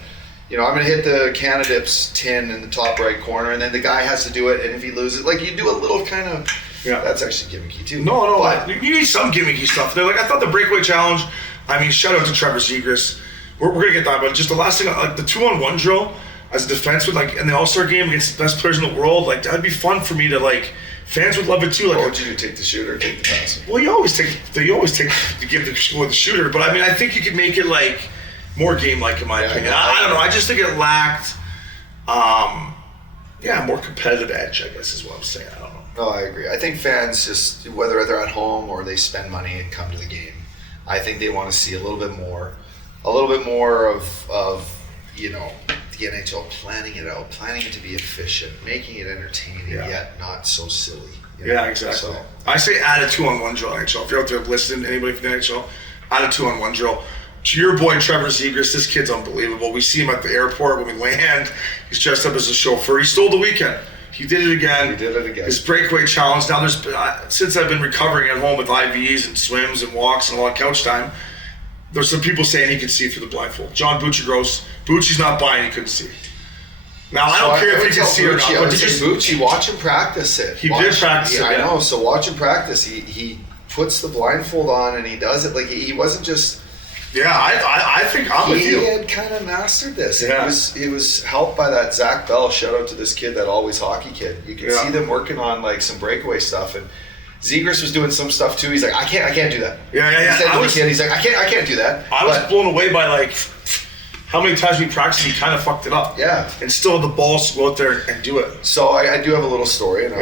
I'm going to hit the Cannadips tin in the top right corner, and then the guy has to do it, and if he loses, like, you do a little kind of, that's actually gimmicky too. No, But you need some gimmicky stuff. They're like, I thought the breakaway challenge, I mean, shout out to Trevor Zegras. We're going to get that, but just the last thing, like the 2-on-1 drill as a defenseman, like in the All-Star game against the best players in the world, like that'd be fun for me to, like, fans would love it too. Like, what would you do? Take the shooter or take the pass? Well, you always take to give the shooter, but I mean, I think you could make it like more game-like, in my opinion. I don't know. I just think it lacked, more competitive edge, I guess is what I'm saying. I don't know. No, I agree. I think fans just, whether they're at home or they spend money and come to the game, I think they want to see a little bit more of the NHL planning it out, planning it to be efficient, making it entertaining, yet not so silly. Yeah, exactly. So, I say add a 2-on-1 drill NHL. If you're out there listening, anybody from the NHL, add a 2-on-1 drill. To your boy Trevor Zegras, this kid's unbelievable. We see him at the airport when we land. He's dressed up as a chauffeur. He stole the weekend. He did it again. His breakaway challenge. Now, there's since I've been recovering at home with IVs and swims and walks and a lot of couch time, there's some people saying he can see through the blindfold. John Bucci's not buying, he couldn't see. Now, I don't care if he can see or not. But Bucci, watch him practice it. He did practice it. I know. So watch him practice. He puts the blindfold on and he does it. Like, he wasn't just. Yeah, I think I'm with you. He had kind of mastered this. Yeah. He was helped by that Zach Bell. Shout out to this kid, that Always Hockey kid. You can see them working on, like, some breakaway stuff, and Zegras was doing some stuff too. He's like, I can't do that. Yeah. He said to the kid, he's like, I can't do that. I was blown away by, like, how many times we practiced, he kind of fucked it up. Yeah. And still had the balls to go out there and do it. So I do have a little story, and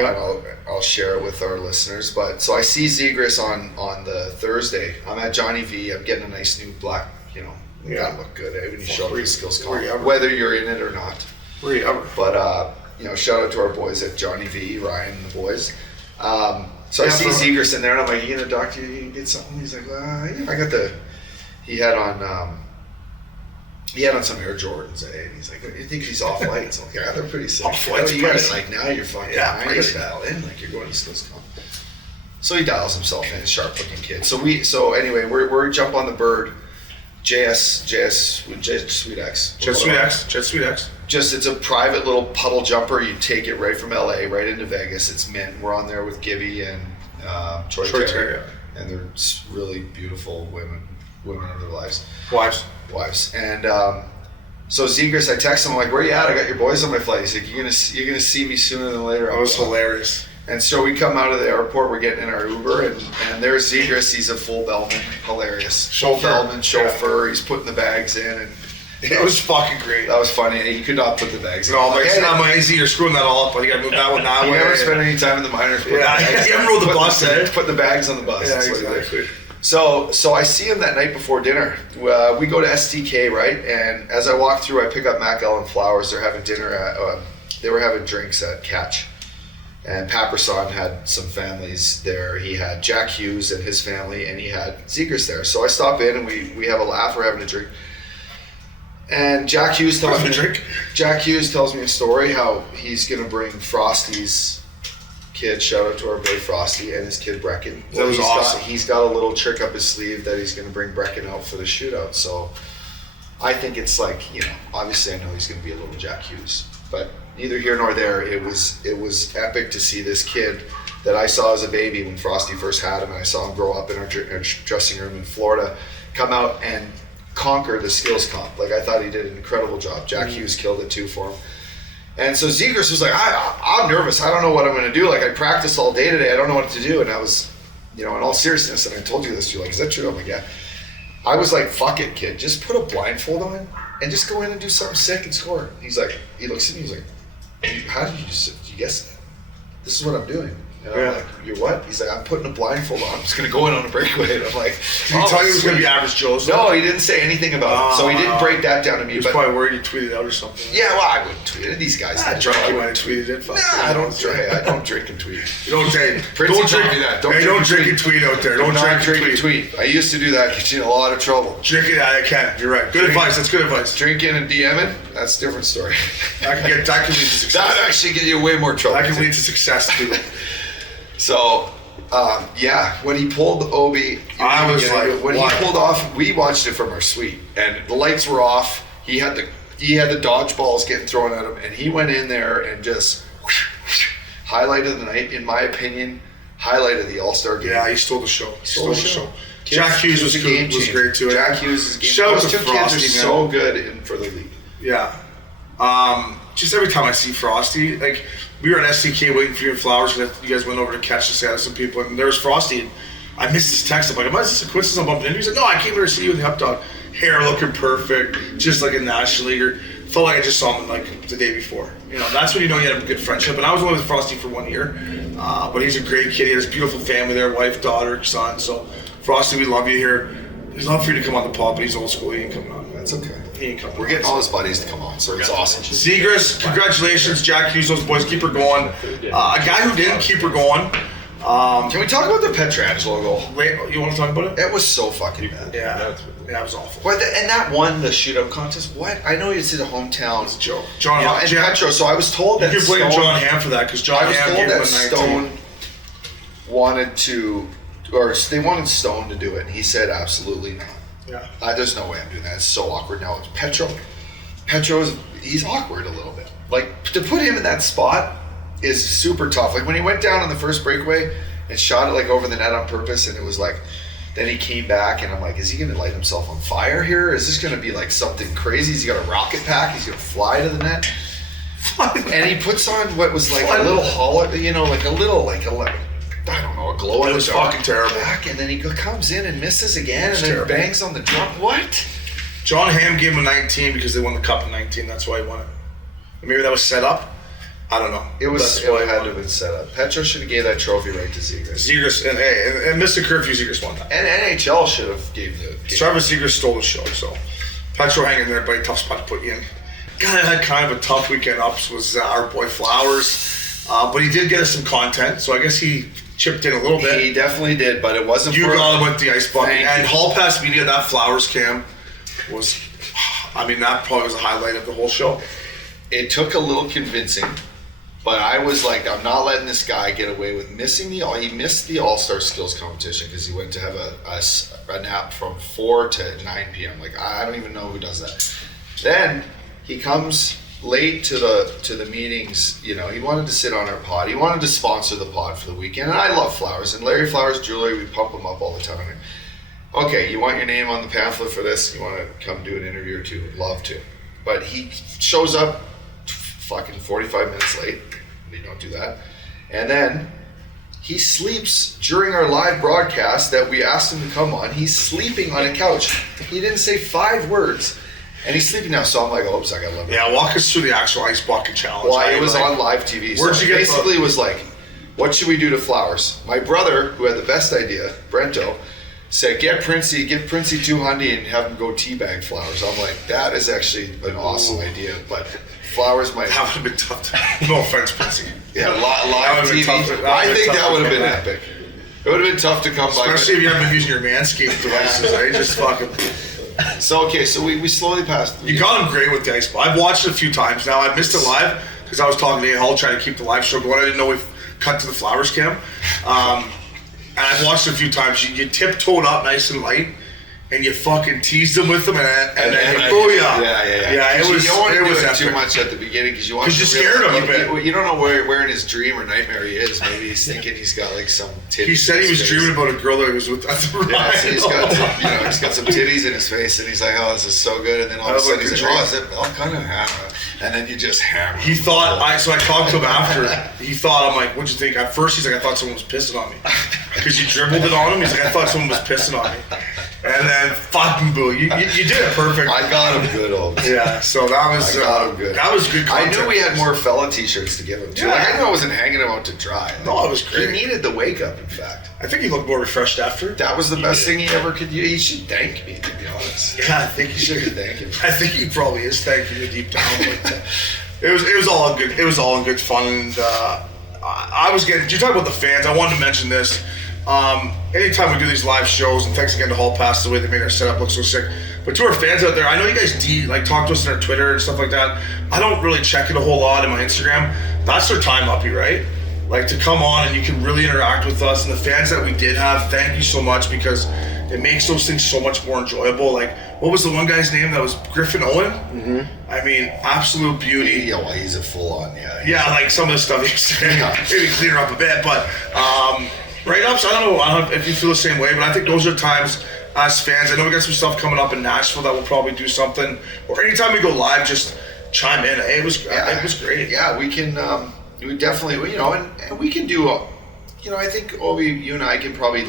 I'll share it with our listeners. But so I see Zegras on the Thursday. I'm at Johnny V. I'm getting a nice new black, gotta look good when you show up the skills comp, whether you're in it or not. But shout out to our boys at Johnny V, Ryan and the boys. So I see Zegras in there, and I'm like, you gonna doctor? You gonna get something? He's like, I got the. He had on some Air Jordans, and he's like, you think he's off lights? I'm like, yeah, they're pretty sick. Off-white's You gotta, pricey. like, now you're fucking pricey. dial in, like you're going to skills comp. So he dials himself in, sharp looking kid. So anyway, we're jump on the bird. Jet Sweet X. Just, it's a private little puddle jumper. You take it right from LA, right into Vegas. It's mint. We're on there with Gibby and Troy Terry. And they're really beautiful women of their lives. Wives. And so Zegras, I text him, I'm like, where you at? I got your boys on my flight. He's like, you're gonna see me sooner than later. That was hilarious. And so we come out of the airport, we're getting in our Uber, and there's Zegras. He's a full bellman, hilarious. Chauffeur. He's putting the bags in, and it was fucking great. That was funny. He could not put the bags in. No, it's not my easy. You're screwing that all up. You got to move that one that way. You never spent any time in the minors. Yeah, you haven't rode the bus, Put the bags on the bus. Yeah, exactly. So I see him that night before dinner. We go to STK, right? And as I walk through, I pick up Mac Ellen Flowers. They're having dinner at. They were having drinks at Catch. And Paperson had some families there. He had Jack Hughes and his family, and he had Zegras there. So I stop in and we have a laugh. We're having a drink. And Jack Hughes tells me a story how he's going to bring Frosty's kid, shout out to our boy Frosty, and his kid Brecken. That was awesome. He's got a little trick up his sleeve that he's going to bring Brecken out for the shootout. So I think it's like, obviously I know he's going to be a little Jack Hughes, but neither here nor there. It was epic to see this kid that I saw as a baby when Frosty first had him, and I saw him grow up in our dressing room in Florida, come out and conquer the skills comp. Like, I thought he did an incredible job. Jack Hughes killed it too for him. And so Zegras was like, I'm nervous. I don't know what I'm going to do. Like, I practiced all day today. I don't know what to do. And I was, in all seriousness, and I told you this, you're like, is that true? I'm like, yeah. I was like, fuck it, kid. Just put a blindfold on and just go in and do something sick and score. He's like, he looks at me, he's like, how did you guess that? This is what I'm doing. And I'm like, you're what? He's like, I'm putting a blindfold on. I'm just going to go in on a breakaway. And I'm like, did he tell you it was going to be average Joe's? No, he didn't say anything about it. So he didn't break that down to me. He was probably worried you tweeted out or something. Yeah, well, I wouldn't tweet it. These guys. I drank you when I tweeted it. I don't drink and tweet. You don't say. Don't drink that. Don't drink and tweet out there. Don't drink and tweet. I used to do that. Get you in a lot of trouble. Drinking, I can. You're right. Good advice. That's good advice. Drinking and DMing, that's a different story. That can lead to success. That would actually get you way more trouble. That can lead to success too. So, when he pulled Obi, I was like, when he pulled off, we watched it from our suite, and the lights were off. He had the dodgeballs getting thrown at him, and he went in there and just highlight of the night, in my opinion, highlight of the All-Star game. Yeah, he stole the show. Stole the show. Jack Hughes was great too. Jack Hughes is game. Shout out Those to two Frosty, kids are so good for the league. Yeah. Just every time I see Frosty, like, we were at STK waiting for you in Flowers, and you guys went over to catch the set of some people, and there was Frosty, and I missed his text. I'm like, is this a coincidence I'm bumping into? He's like, no, I came here to see you with the hot dog. Hair looking perfect, just like a National Leaguer. Felt like I just saw him like the day before. That's when you know you had a good friendship. And I was only with Frosty for 1 year, but he's a great kid. He has a beautiful family there, wife, daughter, son. So Frosty, we love you here. We'd love for you to come on the pod, but he's old school. He ain't coming on. That's okay. He ain't coming on. We're getting all his buddies to come on, so it's awesome. Zegras, congratulations. Jack Hughes, those boys, keep her going. A guy who didn't keep her going. Can we talk about the Pietrangelo goal? Wait, you want to talk about it? It was so fucking bad. Yeah, it was awful. Well, and that won the shootout contest. What? I know it's in a hometown. It's Joe. And Petro. So I was told that you can blame John Ham for that, because John Ham gave him a 19. Stone wanted to, or they wanted Stone to do it, and he said absolutely not. Yeah. There's no way I'm doing that. It's so awkward. Now it's Petro. He's awkward a little bit. Like, to put him in that spot is super tough. Like, when he went down on the first breakaway and shot it like over the net on purpose, and it was like, then he came back, and I'm like, is he going to light himself on fire here? Is this going to be like something crazy? He's got a rocket pack. He's going to fly to the net. And he puts on what was like a little hollow, like a little, like I don't know, a glow in his fucking terrible. back, and then he comes in and misses again, and then bangs on the drum. What? John Ham gave him a 19 because they won the cup in 19. That's why he won it. Maybe that was set up. I don't know. It had to have been set up. Petro should have gave that trophy right to Zegras. And Mr. Curfew, Zegras won that. And NHL should have gave the. Trevor Zegras stole the show, so Petro hanging there, buddy. Tough spot to put you in. Guy that had kind of a tough weekend ups was our boy Flowers, but he did get us some content, so I guess he chipped in a little bit. He definitely did, but it wasn't. You got him with the ice bucket. And Hall Pass Media, that Flowers cam was, that probably was a highlight of the whole show. It took a little convincing, but I was like, I'm not letting this guy get away with missing he missed the All-Star Skills competition because he went to have a nap from 4 to 9 p.m. Like, I don't even know who does that. Then he comes late to the meetings. He wanted to sit on our pod. He wanted to sponsor the pod for the weekend, and I love Flowers. And Larry Flowers Jewelry, we pump him up all the time. Okay, you want your name on the pamphlet for this? You want to come do an interview or two? Love to. But he shows up fucking 45 minutes late. We don't do that. And then he sleeps during our live broadcast that we asked him to come on. He's sleeping on a couch. He didn't say 5 words. And he's sleeping now, so I'm like, oops, I gotta let him. Yeah, walk us through the actual ice bucket challenge. Well, it was on live TV. Where'd you get basically was like, what should we do to Flowers? My brother, who had the best idea, Brento, said, get Printzy 200 and have him go teabag Flowers. I'm like, that is actually an awesome idea. But Flowers might. That would have been tough. No offense, Printzy. Yeah, live TV. I think that would have been epic. It would have been tough to come by. Especially if you haven't been using your Manscaped devices. Right? Just fucking. So, okay, so we slowly passed. You got him great with the ice ball. I've watched it a few times now. I missed it live because I was talking to Eichel trying to keep the live show going. I didn't know we've cut to the Flowers camp. And I've watched it a few times. You tiptoed up nice and light. And you fucking teased him with them, and then booyah. Yeah, it was. You don't want to do it epic. too much at the beginning because you want. Because you scared him a bit. You don't know where in his dream or nightmare he is. Maybe he's thinking he's got like some titties. He said he was dreaming about a girl that he was with at the Yeah, so he's got some titties in his face, and he's like, "Oh, this is so good." And then all of a sudden he's like, "Oh, is it all kind of hammer?" And then you just hammer. He thought so I talked to him after. He thought, I'm like, "What'd you think?" At first, he's like, "I thought someone was pissing on me," because you dribbled it on him. He's like, "I thought someone was pissing on me." And then fucking boo, you did it perfect. I got him good, old. Yeah, so that was good. That was good content. I knew we had more fella t-shirts to give him too. Yeah. Like I knew I wasn't hanging him out to dry. No, it was great. He needed the wake up. In fact, I think he looked more refreshed after. that was the best thing he ever could use. He should thank me, to be honest. Yeah, I think he should. Thank him. I think he probably is thanking you deep down. But it was all good. It was all in good fun. And I was getting. You talk about the fans. I wanted to mention this. Anytime we do these live shows, and thanks again to Hall Pass, the way they made our setup look so sick. But to our fans out there, I know you guys talk to us on our Twitter and stuff like that. I don't really check it a whole lot in my Instagram. That's their time, Uppy, right? Like to come on and you can really interact with us. And the fans that we did have, thank you so much because it makes those things so much more enjoyable. Like, what was the one guy's name that was Griffin Owen? Mm-hmm. I mean, absolute beauty. Yeah, well, he's a full-on, Yeah, like some of the stuff he's saying, maybe clean her up a bit, but write-ups, I don't know if you feel the same way, but I think those are times as fans. I know we got some stuff coming up in Nashville that we'll probably do something, or anytime we go live, just chime in. It was great. Yeah, we can, we definitely, and we can do, I think Obi, you and I can probably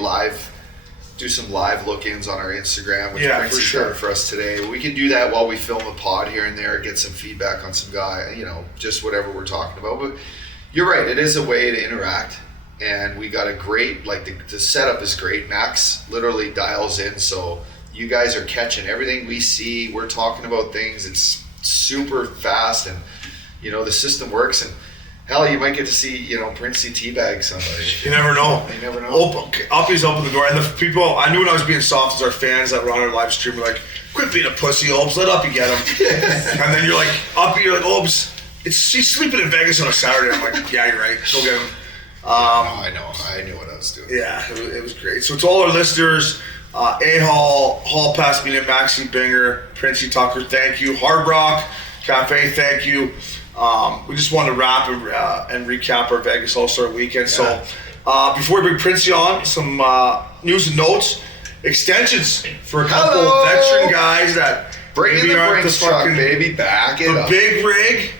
do some live look-ins on our Instagram, which for sure for us today. We can do that while we film a pod here and there, get some feedback on some guy, just whatever we're talking about. But you're right, it is a way to interact. And we got a great, the setup is great. Max literally dials in, so you guys are catching everything we see. We're talking about things. It's super fast, and the system works. And hell, you might get to see Printzy teabag somebody. You never know. Uppy's open the door, and the people I knew when I was being soft as our fans that were on our live stream were like, "Quit being a pussy, Opes. Let Uppy get him." And then you're like, Uppy, you're like, "Opes, she's sleeping in Vegas on a Saturday." I'm like, "Yeah, you're right. Go get him." I know. I knew what I was doing. Yeah, it was great. So to all our listeners, Eichel, Hall Pass Media, Maxi Binger, Printzy Tucker, thank you. Hard Rock Cafe, thank you. We just wanted to wrap and recap our Vegas All-Star weekend. Yeah. So before we bring Printzy on, some news and notes. Extensions for a couple of veteran guys that bring in the Brinks truck, baby. Back it up. The big rig.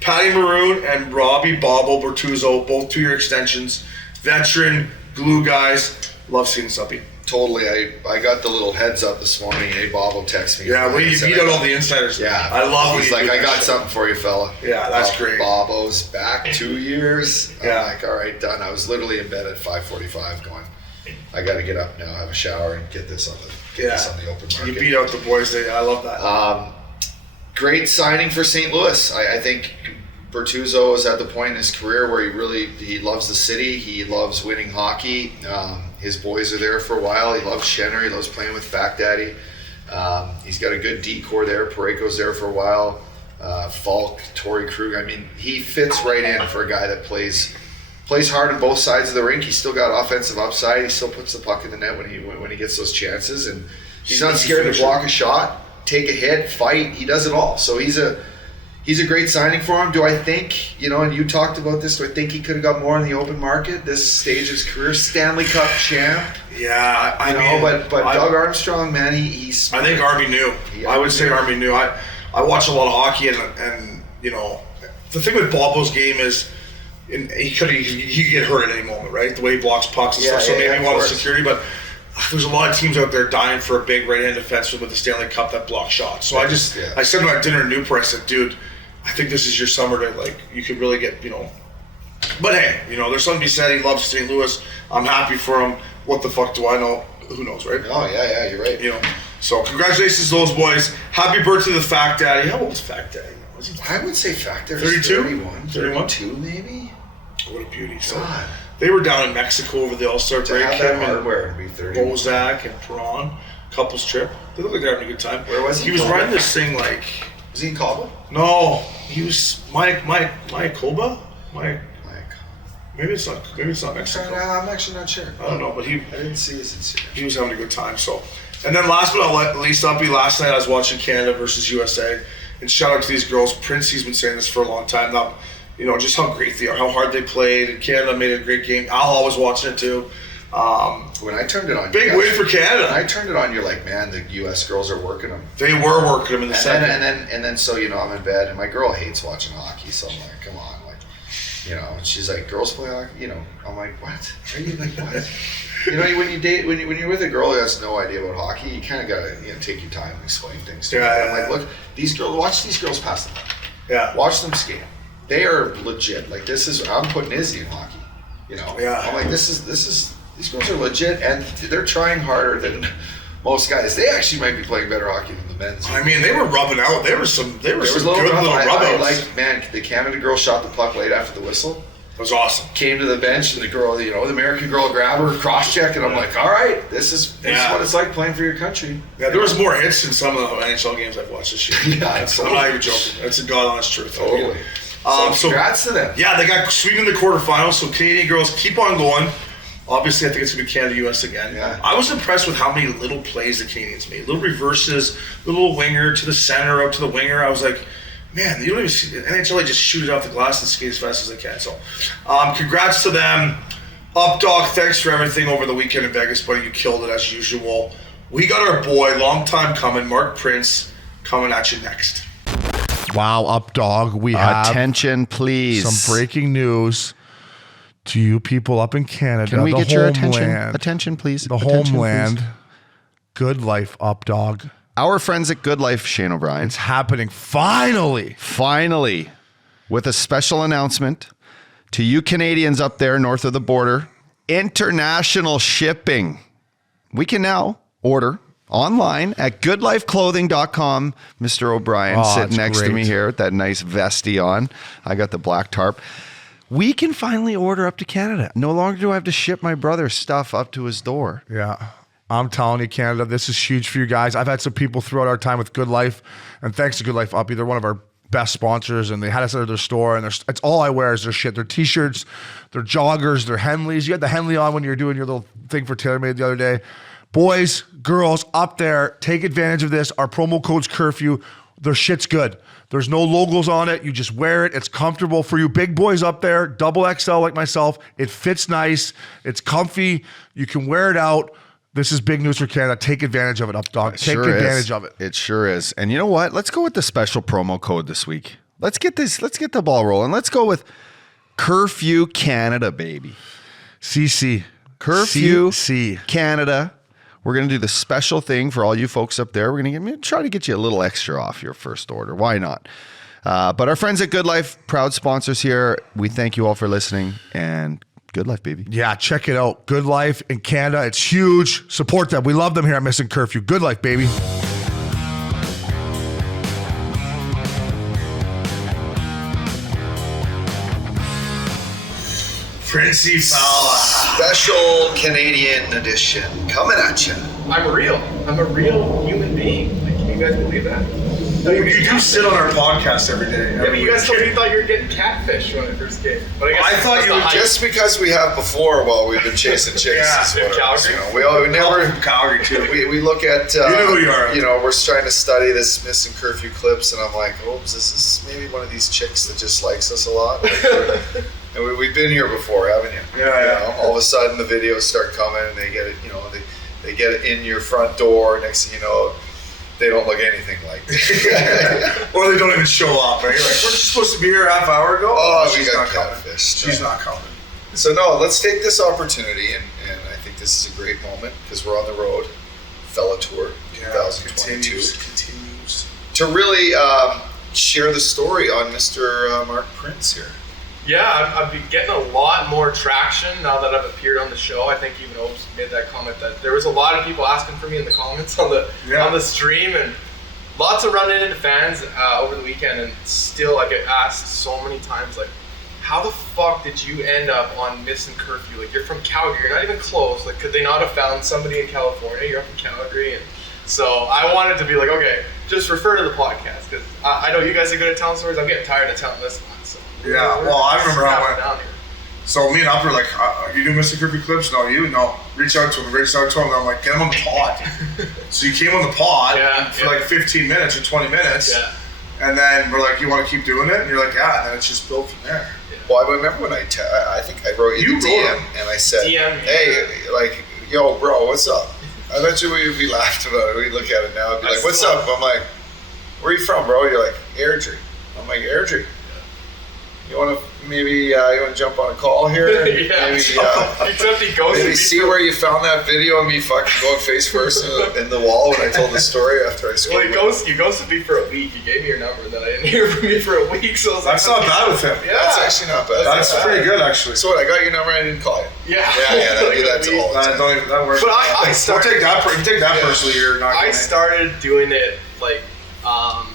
Patty Maroon and Robbie Bobble Bertuzzo, both 2-year extensions. Veteran, glue guys. Love seeing Suppy. Totally. I got the little heads up this morning. Hey, Bob text me. Yeah, when you beat out all the insiders. Yeah. I love He's like, I got something for you, fella. Yeah, that's great. Bobo's back 2 years. Yeah. I'm like, all right, done. I was literally in bed at 5:45 going, I got to get up now, have a shower, and get this on the open market. You beat out the boys. I love that. Great signing for St. Louis. I think Bertuzzo is at the point in his career where he loves the city. He loves winning hockey. His boys are there for a while. He loves Schenner. He loves playing with Fat Daddy. He's got a good decor there. Pareko's there for a while. Falk, Torrey Krug. I mean, he fits right in for a guy that plays hard on both sides of the rink. He's still got offensive upside. He still puts the puck in the net when he gets those chances, and he's not scared to block a shot, take a hit, fight. He does it all. So he's a great signing for him. Do I think, and you talked about this, do I think he could have got more in the open market this stage of his career? Stanley Cup champ. Yeah, I mean, but Doug Armstrong, man, he's. I think Army knew. I would say Army knew. I watch a lot of hockey, and the thing with Bobo's game is, he could get hurt at any moment, right? The way he blocks pucks and stuff. So maybe he wanted security, but there's a lot of teams out there dying for a big right-hand defenseman with the Stanley Cup that blocks shots. So I said to him at dinner in Newport, I said, dude, I think this is your summer to, you could really get, But hey, there's something to be said. He loves St. Louis. I'm happy for him. What the fuck do I know? Who knows, right? Oh, yeah, you're right. So congratulations to those boys. Happy birthday to the Fat Daddy. How old is Fat Daddy? I would say factor 32? 31, 32 maybe. What a beauty. So God. they were down in Mexico over the All-Star To break. have that hardware and be 31. Bozak and Perron, couples trip. They look like they're having a good time. Where was he? He was riding this thing like... Was he in Cabo? No, he was Mike Koba? Mike. Maybe it's not Mexico. I'm actually not sure. I don't know, but I didn't see his Instagram. he was having a good time. So, and then last but not least, last night I was watching Canada versus USA, and shout out to these girls. Printzy's been saying this for a long time now. You know just how great they are, how hard they played, and Canada made a great game. Al was watching it too. When I turned it on, Big win for Canada. When I turned it on, you're like, man, the U.S. girls are working them. They were working them in the second. And then so I'm in bed, and my girl hates watching hockey, so I'm like, come on, and she's like, girls play hockey, I'm like, what? Are you like what? when you're with a girl who has no idea about hockey, you kind of gotta take your time and explain things to her. I'm like, look, watch these girls pass the puck. Yeah. Watch them skate. They are legit. Like I'm putting Izzy in hockey. Yeah. I'm like, this is. These girls are legit, and they're trying harder than most guys. They actually might be playing better hockey than the men's. I mean, they were rubbing out. There were some good little rub-outs. The Canada girl shot the puck late after the whistle. It was awesome. Came to the bench, and the girl, the American girl grabbed her, cross-check, and I'm like, all right, this is what it's like playing for your country. Yeah, there was more hits in some of the NHL games I've watched this year. Yeah, I'm not even joking. That's a God-honest truth. Totally. So congrats to them. Yeah, they got Sweden in the quarterfinals, so Canadian girls keep on going. Obviously, I think it's going to be Canada-US again. Yeah. I was impressed with how many little plays the Canadians made. Little reverses, little winger to the center, up to the winger. I was like, man, you don't even see the NHL. They just shoot it off the glass and skate as fast as they can. So, congrats to them. Dog, thanks for everything over the weekend in Vegas, buddy. You killed it as usual. We got our boy, long time coming, Mark Prince, coming at you next. Wow, Dog. We have attention, please. Some breaking news. To you people up in Canada, can we get your attention? Attention, please. The homeland, GoodLife Dog. Our friends at GoodLife, Shane O'Brien. It's happening finally, with a special announcement to you Canadians up there north of the border. International shipping. We can now order online at goodlifeclothing.com. Mr. O'Brien sitting next to me here with that nice vestie on. I got the black tarp. We can finally order up to Canada. No longer do I have to ship my brother's stuff up to his door. Yeah. I'm telling you, Canada, this is huge for you guys. I've had some people throughout our time with GoodLife, and thanks to GoodLife Uppy, they're one of our best sponsors, and they had us at their store, and it's all I wear is their shit. Their t-shirts, their joggers, their Henleys. You had the Henley on when you were doing your little thing for TaylorMade the other day. Boys, girls, up there, take advantage of this. Our promo code's Curfew. Their shit's good. There's no logos on it. You just wear it. It's comfortable for you big boys up there, double XL like myself. It fits nice. It's comfy. You can wear it out. This is big news for Canada. Take advantage of it, Dog. Take advantage of it. It sure is. And you know what? Let's go with the special promo code this week. Let's get the ball rolling. Let's go with Curfew Canada, baby. CC. Curfew CC. Canada. We're going to do the special thing for all you folks up there. We're going to try to get you a little extra off your first order. Why not? But our friends at GoodLife, proud sponsors here. We thank you all for listening, and GoodLife, baby. Yeah, check it out. GoodLife in Canada. It's huge. Support them. We love them here at Missin Curfew. GoodLife, baby. Printzy fella. Special Canadian edition coming at you. I'm a real human being. Like, can you guys believe that? You do sit on our podcast every day. Yeah, but you guys told me you thought you were getting catfish when I first came. But I thought you were just because we have before while we've been chasing chicks. Yeah, Calgary. We never from Calgary too. We look at you know who you are. We're trying to study this Missin Curfew clips, and I'm like, this is maybe one of these chicks that just likes us a lot. And we've been here before, haven't you? Yeah. All of a sudden the videos start coming, and they get it. They get it in your front door. Next thing you know, they don't look anything like this. Or they don't even show up, right? You're like, weren't you supposed to be here a half hour ago? She's not coming. She's not coming. So no, let's take this opportunity, and I think this is a great moment because we're on the road, Fella Tour 2022. Continues. To really share the story on Mr. Mark Prince here. Yeah, I've been getting a lot more traction now that I've appeared on the show. I think even Obes made that comment that there was a lot of people asking for me in the comments on the stream, and lots of running into fans over the weekend, and still I get asked so many times, like, how the fuck did you end up on Missin Curfew? Like, you're from Calgary, you're not even close. Like, could they not have found somebody in California? You're up in Calgary. And so I wanted to be like, okay, just refer to the podcast, because I know you guys are good at telling stories. I'm getting tired of telling this one. So Yeah, well, I remember how I down went. here. So me and Up were like, you do Mr. Curfew clips? No, you? No. Reach out to him. And I'm like, get him on the pod. So you came on the pod for like 15 minutes or 20 minutes. Yeah. And then we're like, you want to keep doing it? And you're like, yeah. And then it's just built from there. Well, I remember when I think I wrote you the DM and I said, hey, like, yo, bro, what's up? I bet you we laughed about it. We look at it now and be like, what's up? I'm like, where are you from, bro? You're like, Airdrie. I'm like, Airdrie. You want to you want to jump on a call here? Yeah. Except he goes maybe see where you found that video of me fucking going face first in the wall when I told the story after I scored. Well, you ghosted me for a week. You gave me your number, and then I didn't hear from you for a week. So I was That's not bad with him. Yeah, that's actually not bad. That's pretty good, actually. So what? I got your number and I didn't call you. Yeah. Yeah. I do that to all the time. That works. But I started. Take that personally. You're not. I started doing it like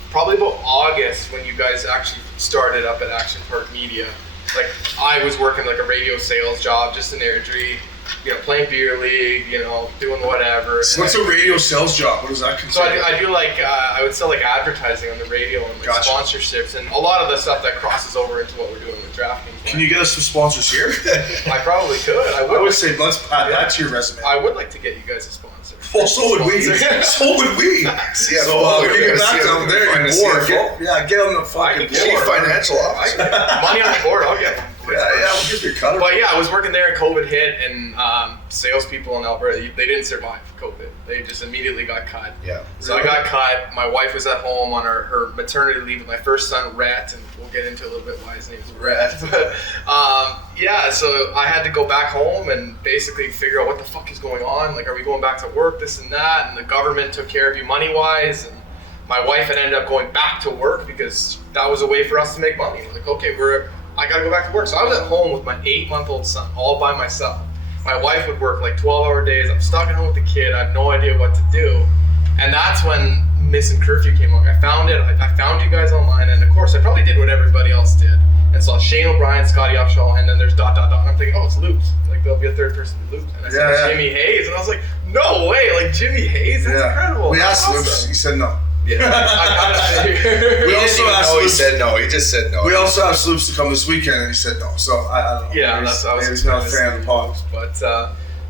probably about August when you guys actually started up at Action Park Media. Like, I was working like a radio sales job just in Airdrie, playing beer league, doing whatever. What's a radio sales job? What does that So consider? I do like, I would sell like advertising on the radio and like sponsorships and a lot of the stuff that crosses over into what we're doing with Draftkings. Can you get us some sponsors here? I probably could. I would say let's add that to your resume. I would like to get you guys a sponsor. Well, so would we. So would we. CFO, you get back down there, you're bored. Get on the fucking Chief Financial Officer. Money on the board, I'll get one. we'll give you a cut. But yeah, I was working there and COVID hit, and salespeople in Alberta, they didn't survive COVID. They just immediately got cut. Yeah. So I got cut. My wife was at home on her maternity leave with my first son, Rhett, and we'll get into a little bit why his name is Rhett. But so I had to go back home and basically figure out what the fuck is going on. Like, are we going back to work, this and that? And the government took care of you money-wise. And my wife had ended up going back to work because that was a way for us to make money. Like, okay, I gotta go back to work. So I was at home with my 8-month-old son, all by myself. My wife would work like 12-hour days. I'm stuck at home with the kid. I have no idea what to do. And that's when Missin Curfew came along. I found it. I found you guys online. And of course, I probably did what everybody else did. And saw Shane O'Brien, Scotty Upshaw, and then there's ... And I'm thinking, oh, it's Loops. Like, there'll be a third person to Loops. And I saw Jimmy Hayes. And I was like, no way. Like, Jimmy Hayes? That's incredible. We asked Loops. He said no. Yeah. We also asked Loops. He said no. He just said no. We also asked Loops to come this weekend, and he said no. So I don't know. Yeah, he's not a fan of the pod. But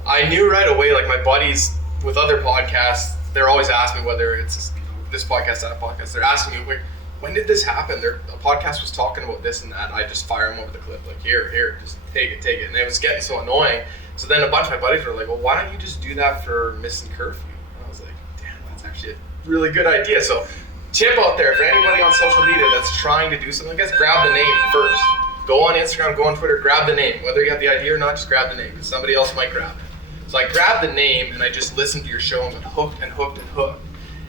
I knew right away, like, my buddies with other podcasts, they're always asking me whether it's this podcast, that podcast. They're asking me, like, when did this happen? A podcast was talking about this and that. I just fire them over the clip, like, here, just take it. And it was getting so annoying. So then a bunch of my buddies were like, well, why don't you just do that for Missin Curfew? And I was like, damn, that's actually a really good idea. So tip out there for anybody on social media that's trying to do something, I guess, grab the name first. Go on Instagram, go on Twitter, grab the name. Whether you have the idea or not, just grab the name, because somebody else might grab it. So I grabbed the name, and I just listened to your show and got hooked and hooked and hooked.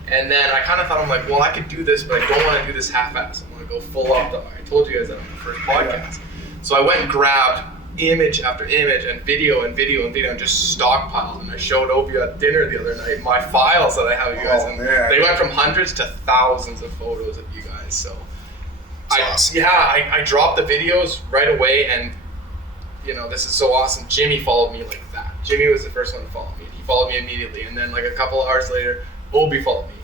And then I kind of thought, I'm like, well, I could do this, but I don't want to do this half-ass. I want to go full up. I told you guys that on the first podcast. So I went and grabbed image after image and video and just stockpiled. And I showed Obi at dinner the other night my files that I have of you guys. And they went from hundreds to thousands of photos of you guys. So I dropped the videos right away, and this is so awesome. Jimmy followed me like that. Jimmy was the first one to follow me. He followed me immediately, and then like a couple of hours later, Obi followed me.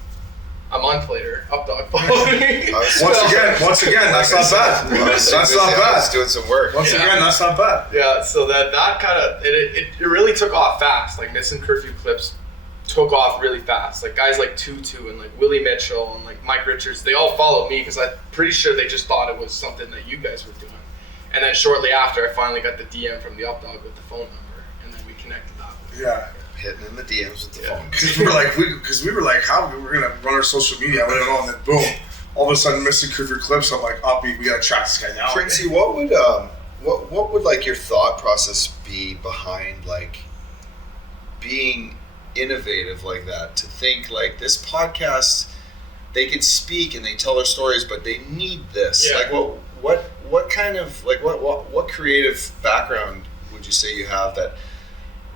A month later, Updog followed me. Once again, that's not bad. That's not bad. I was doing some work. Once again, that's not bad. Yeah, so that kind of it really took off fast. Like, Missin Curfew clips took off really fast. Like, guys like Tutu and like Willie Mitchell and like Mike Richards, they all followed me because I'm pretty sure they just thought it was something that you guys were doing. And then shortly after, I finally got the DM from the Updog with the phone number, and then we connected that way. Yeah. Hitting in the DMs with the phone. Because we were like, how we're gonna run our social media? I don't know, and then boom, all of a sudden, Missin Curfew clips. I'm like, we gotta track this guy now. Printzy, what would like your thought process be behind like being innovative like that? To think like this podcast, they can speak and they tell their stories, but they need this. Yeah. Like what kind of like what creative background would you say you have that?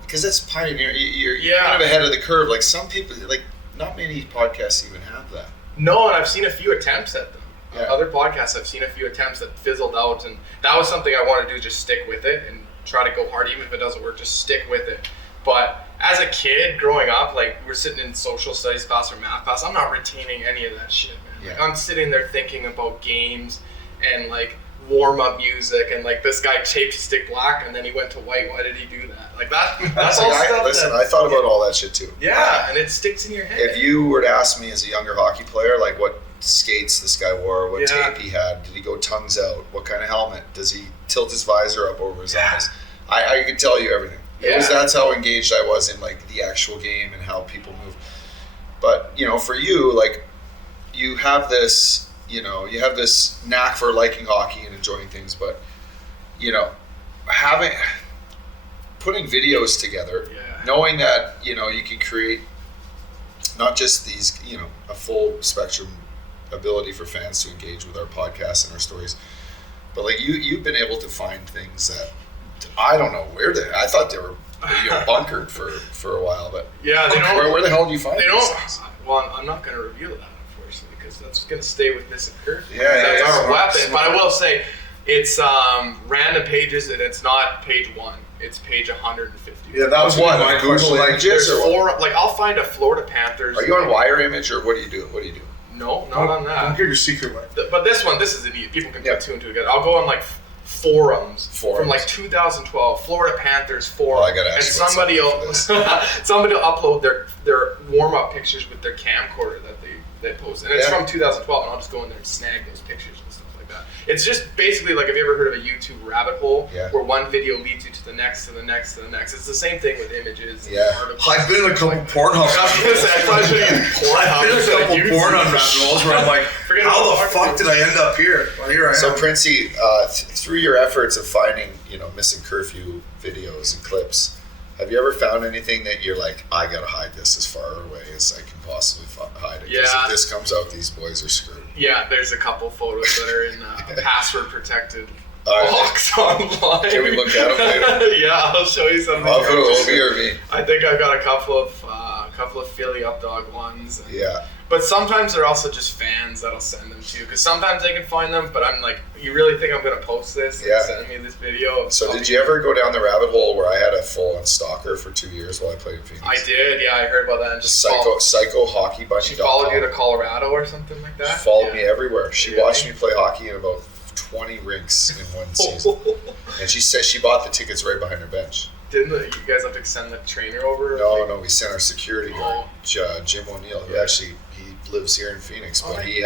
Because that's pioneer. You're kind of ahead of the curve. Like some people, like not many podcasts even have that. No, and I've seen a few attempts at them. Yeah. Other podcasts, I've seen a few attempts that fizzled out, and that was something I want to do, just stick with it and try to go hard, even if it doesn't work, just stick with it. But as a kid growing up, like, we're sitting in social studies class or math class, I'm not retaining any of that shit, man. Yeah. Like, I'm sitting there thinking about games and like warm-up music, and like, this guy taped his stick black and then he went to white. Why did he do that? Like, that's all stuff. Listen, I thought about all that shit too. Yeah, and it sticks in your head. If you were to ask me as a younger hockey player, like, what skates this guy wore, what tape he had, did he go tongues out, what kind of helmet, does he tilt his visor up over his eyes, I could tell you everything. That's how engaged I was in like the actual game and how people move. But you know, for you, like, you have this knack for liking hockey and enjoying things, but you know, putting videos together, knowing that, you know, you can create not just these, you know, a full spectrum ability for fans to engage with our podcasts and our stories, but like you've been able to find things that I don't know where I thought they were, you know, bunkered for a while, but yeah, they don't. Where the hell do you find they these don't? things? Well, I'm not going to reveal that, unfortunately, because that's going to stay with Missin Curfew. Yeah, that's our weapon. Smart. But I will say, it's random pages, and it's not page 1. It's page 150. Yeah, that was What, my Google question. Like, Images There's or what? 4. Like, I'll find a Florida Panthers. Are you on Wire Image or what do you do? No, not on don't that. give your secret away. But this is idiot. People can put two and two together. I'll go on like forums from like 2012, Florida Panthers forum, I gotta and ask you about somebody something will for this. somebody will upload their warm up pictures with their camcorder that they post, and it's from 2012, and I'll just go in there and snag those pictures and stuff like that. It's just basically like, have you ever heard of a YouTube rabbit hole where one video leads you to the next, to the next, to the next? It's the same thing with images. And articles. I've been in a couple Pornhub. I've been in a couple Pornhub rabbit holes where I'm like, how the fuck did I end up here? Well, here I am. So Printzy, through your efforts of finding, you know, Missin Curfew videos and clips, have you ever found anything that you're like, I gotta hide this as far away as I can possibly hide it? Because if this comes out, these boys are screwed. Yeah, there's a couple photos that are in password protected box online. Can we look at them later? Yeah, I'll show you something. Of who, Obi or me? I think I got a couple of Philly up dog ones. Yeah. But sometimes they're also just fans that'll send them to you, because sometimes they can find them, but I'm like, you really think I'm gonna post this? And send me this video? So did you ever go down the rabbit hole where I had a full-on stalker for 2 years while I played in Phoenix? I did, yeah, I heard about that. And Just psycho hockey bunny. She followed you to Colorado or something like that? She followed me everywhere. She watched me play hockey in about 20 rinks in one season. And she said she bought the tickets right behind her bench. Didn't you guys have to send the trainer over? No, we sent our security guard, Jim O'Neill, who he lives here in Phoenix, but he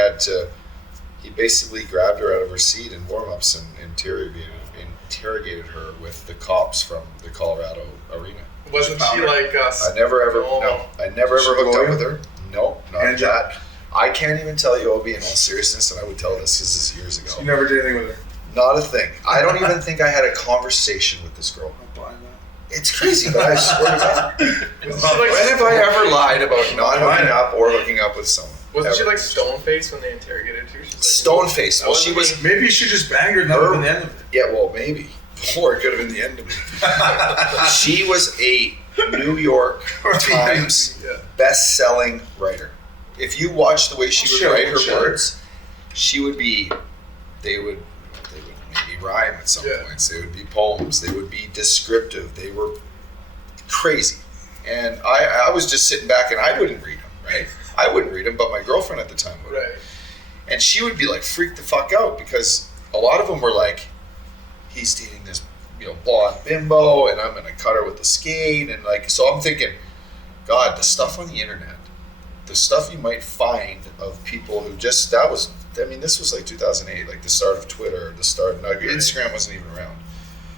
basically grabbed her out of her seat in warm-ups and interrogated her with the cops from the Colorado arena. Wasn't she like us? I never ever hooked up with her. No, not that. I can't even tell you, Obi, in all seriousness, and I would tell this is years ago. You never did anything with her? Not a thing. I don't even think I had a conversation with this girl. I'm buying that. It's crazy, but I swear to God. When have I ever lied about not hooking up or hooking up with someone? Wasn't she like stone-faced when they interrogated her? She's like, stone-faced. Well, she was... Maybe you should just bang her and that would have been the end of it. Yeah, well, maybe. Or it could have been the end of it. She was a New York Times best-selling writer. If you watch the way she would write her words, she would be... They would maybe rhyme at some points. They would be poems. They would be descriptive. They were crazy. And I was just sitting back and I wouldn't read them, right? I wouldn't read them, but my girlfriend at the time would. Right. And she would be like freaked the fuck out because a lot of them were like, he's dating this, you know, blonde bimbo and I'm going to cut her with the skate. And like, so I'm thinking, God, the stuff on the internet, the stuff you might find of people who just, this was like 2008, like the start of Twitter, Instagram wasn't even around.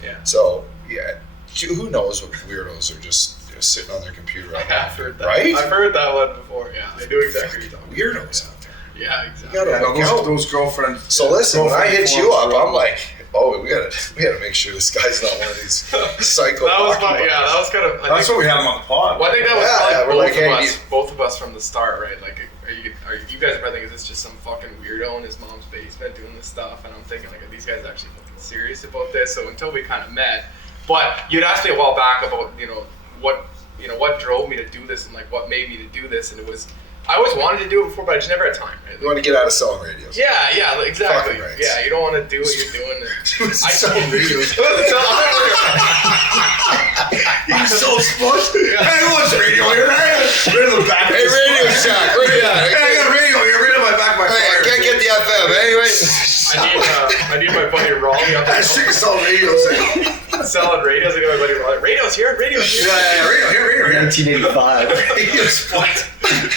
Yeah. So, yeah, who knows what weirdos are just sitting on their computer. I have heard that. Right? I've heard that one before, yeah. I do exactly what you're talking about. Weirdos out there. Yeah, exactly. You gotta look out. Those girlfriends. So listen, when I hit you up, I'm like, oh, we gotta make sure this guy's not one of these psycho. That was kind of. That's what we had him on the pod. Well, I think that was we're like, both of us from the start, right? Like, are you guys probably thinking, is this just some fucking weirdo in his mom's basement doing this stuff? And I'm thinking, like, are these guys actually fucking serious about this? So until we kind of met, but you'd asked me a while back about what drove me to do this and like what made me to do this, and it was I always wanted to do it before, but I just never had time. Right? You want to get out of selling radios. Yeah, exactly. Fucking right. Yeah, you don't want to do what you're doing. I selling radios. He's so smushed. Hey, what's radio here? Right in the back. Hey, Radio Shack, where you at? Hey, I got a radio here. Right in my back of my car. Hey, I can't get the FM. Anyway. I need my buddy Raleigh up I'm sick of selling radios. selling radios. I got my buddy Raleigh. Radio's here. Yeah, radio here. 1985.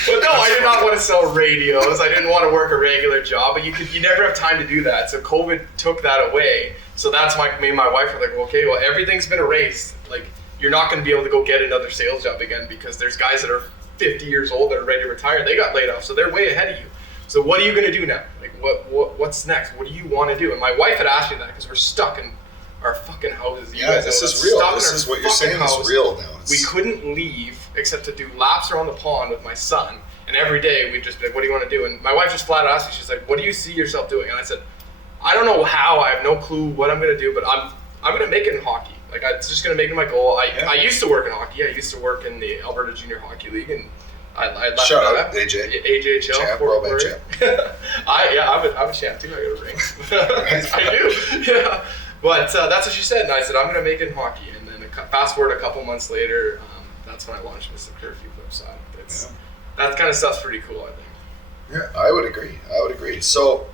But no, I did not want to sell radios. I didn't want to work a regular job. But you never have time to do that. So COVID took that away. So that's why me and my wife were like, well, okay, well, everything's been erased. Like, you're not going to be able to go get another sales job again because there's guys that are 50 years old that are ready to retire. They got laid off, so they're way ahead of you. So what are you going to do now? Like, what's next? What do you want to do? And my wife had asked me that because we're stuck in our fucking houses. Yeah, this is real. This is what you're saying is real now. We couldn't leave except to do laps around the pond with my son. And every day we'd just be like, what do you want to do? And my wife just flat out asked me, she's like, what do you see yourself doing? And I said, I don't know how. I have no clue what I'm going to do, but I'm going to make it in hockey. Like, I'm just going to make it my goal. I used to work in hockey. I used to work in the Alberta Junior Hockey League, and I left Shout that. out, AJ. AJHL. Champ, World Bank champ. I'm a champ too. I got a ring. I do. Yeah. But that's what she said, and I said, I'm going to make it in hockey. And then fast forward a couple months later, that's when I launched Missin Curfew website. That kind of stuff's pretty cool, I think. Yeah, I would agree. So,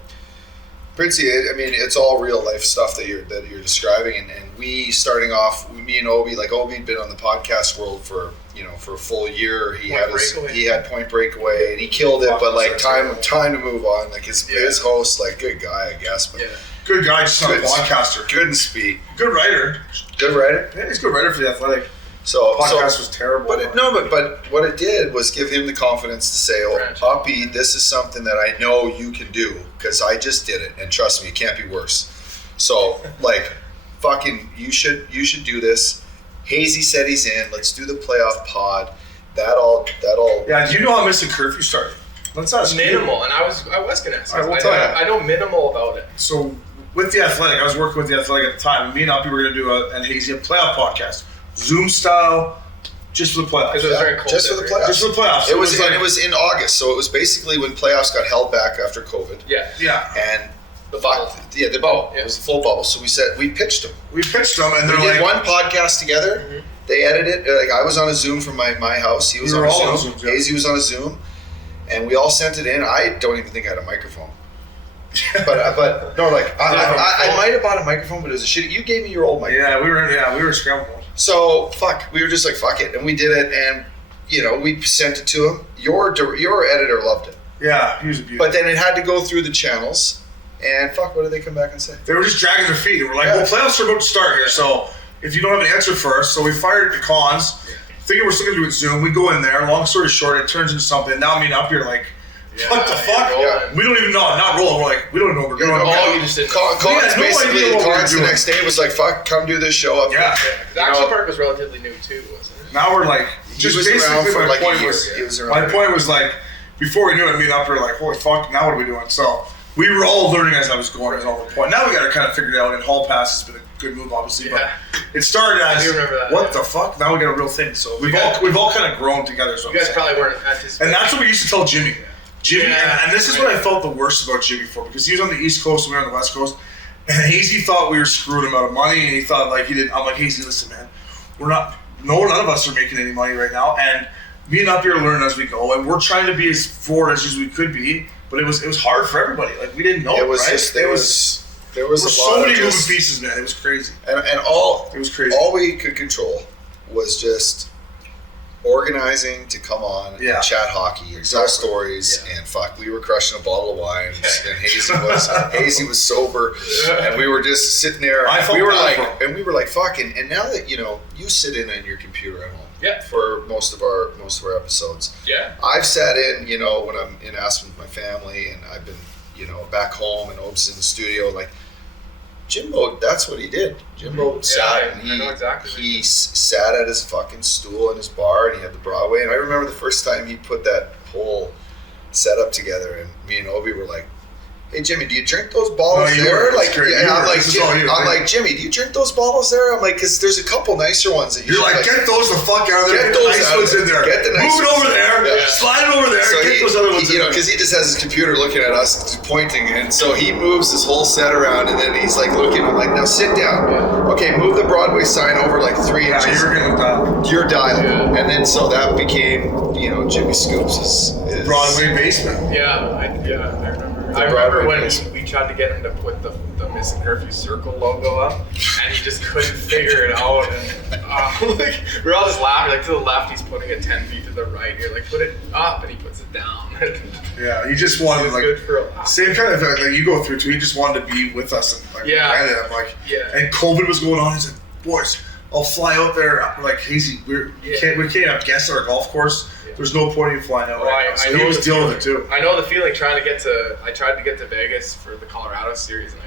Printzy, I mean, it's all real life stuff that you're describing, and we starting off, me and Obi, like Obi'd been on the podcast world for a full year. He had Point Breakaway, and he killed it. But like time to move on. Like his host, like good guy, I guess. But good guy, just not a podcaster. Couldn't speak. Good writer. Yeah, he's a good writer for the Athletic. So podcast was terrible. But what it did was give him the confidence to say, "Oh, Uppy, this is something that I know you can do because I just did it, and trust me, it can't be worse." So, like, fucking, you should do this. Hazy said he's in. Let's do the playoff pod. That all. Yeah. Do you know how Missin Curfew started? Let's ask minimal, and I was gonna ask. All right, I know minimal about it. So with the Athletic, I was working with the Athletic at the time, and me and Uppy were gonna do a Hazy playoff podcast. Zoom style, just for the playoffs. It was very cold. Just for the playoffs. Just for the playoffs. It was in August, so it was basically when playoffs got held back after COVID. Yeah. And the bubble. The bubble. It was the full bubble. So we pitched them. And we did one podcast together. Mm-hmm. They edited. Like, I was on a Zoom from my house. He was on a Zoom. Hazy was on a Zoom, and we all sent it in. I don't even think I had a microphone. but no, like I might have bought a microphone, but it was a shitty. You gave me your old microphone. Yeah, we were scrambled. So we were just like, fuck it, and we did it, and we sent it to him. Your editor loved it. Yeah, he was a beauty. But then it had to go through the channels, and what did they come back and say? They were just dragging their feet, and we're like, well, playoffs are about to start here, so if you don't have an answer for us, so we fired the cons, thinking we're still gonna do it Zoom. We go in there. Long story short, it turns into something. Now me and Up here like. What the fuck? Yeah. We don't even know. Not rolling. We're like, we don't know what we're doing. You just didn't know. Cons basically, the next day was like, fuck, come do this show up. Yeah. The Action Park was relatively new too, wasn't it? Now we're like, just basically for like my point was like, before we knew it, me and Up were like, holy fuck, now what are we doing? So we were all learning as I was going. As all the point. Now we got to kind of figure it out. And Hall Pass has been a good move, obviously, but it started as what the fuck. Now we got a real thing. So we've all kind of grown together. So you guys probably weren't anticipating. And that's what we used to tell Jimmy. And this is what I felt the worst about Jimmy for, because he was on the East Coast and we were on the West Coast, and Hazy thought we were screwing him out of money, and he thought like he didn't. I'm like, Hazy, listen, man, none of us are making any money right now, and me and Up here learning as we go, and we're trying to be as forward as we could be, but it was hard for everybody. Like, we didn't know. It was right? Just there was so many moving pieces, man. It was crazy, and it was crazy. All we could control was just organizing to come on and chat hockey and tell stories, and we were crushing a bottle of wine, and Hazy was sober, and we were just sitting there, and we were like fucking. And now that you sit in on your computer at home for most of our episodes. I've sat in when I'm in Aspen with my family, and I've been back home, and Ob's in the studio, like Jimbo, that's what he did. Jimbo sat, and he sat at his fucking stool in his bar, and he had the Broadway. And I remember the first time he put that whole setup together, and me and Obi were like, hey Jimmy, do you drink those bottles you there? were. Like, Great. yeah, I'm like, This is all you, I'm right? like, Jimmy, do you drink those bottles there? I'm like, because there's a couple nicer ones that You're like, get those the fuck out of there. Get Get the those nice out of ones there. in there. Get the nice Move it ones. over there. Yeah. Slide it over there. So Get those other ones in there. because he just has his computer looking at us, pointing, and so he moves his whole set around, and then he's like looking. I'm like, now sit down. Okay, move the Broadway sign over like 3 Yeah, inches. you're getting dialed. You're dialed, and then so that became, Jimmy Scoops is Broadway basement. I remember when we tried to get him to put the Missin Curfew circle logo up, and he just couldn't figure it out. And like, we were all just laughing. Like, to the left, he's putting it 10 feet to the right. You're like, put it up, and he puts it down. Yeah, he just wanted It's like good for a laugh. same kind of thing that you go through too. He just wanted to be with us and like Yeah. I'm like, Yeah. And COVID was going on. He's like, boys, I'll fly out there. We're like, Hazy, we can't have guests at our golf course. There's no point in flying out right now. So he was dealing with it too. I know the feeling I tried to get to Vegas for the Colorado series, and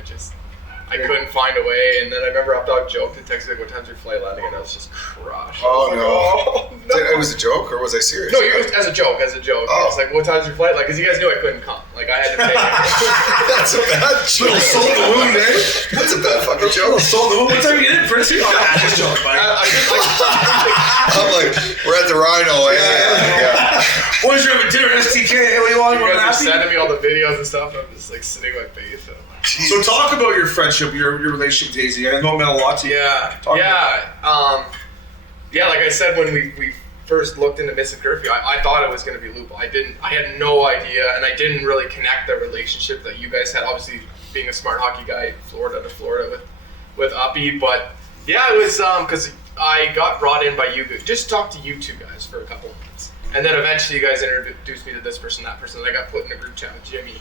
I couldn't find a way. And then I remember Updog joked and texted like, what time's your flight landing? And I was just crushed. Oh, I was no. like, oh, no. It was a joke, or was I serious? No, it was as a joke. Oh. It's like, what time's your flight? Like, because you guys knew I couldn't come. Like, I had to take it. That's a bad joke. Little sold the wound, eh? That's a bad fucking joke. Sold the wound. What time you get in, Printzy? Oh, just joke, buddy. I'm like, we're at the Rhino. Yeah. Boys, you're having dinner at STK. Hey, what do you want? You You want guys are happy? sending me all the videos and stuff. And I'm just like sitting in my face. And I'm like, So talk about your friendship, your relationship with Hazy. I know it meant a lot to you. Yeah, like I said, when we first looked into Missin Curfew, I thought it was going to be Lupo. I had no idea, and I didn't really connect the relationship that you guys had. Obviously, being a smart hockey guy, Florida to Florida with Uppy, but yeah, it was because I got brought in by you. Just talked to you two guys for a couple months, and then eventually you guys introduced me to this person, that person. And I got put in a group chat with Jimmy.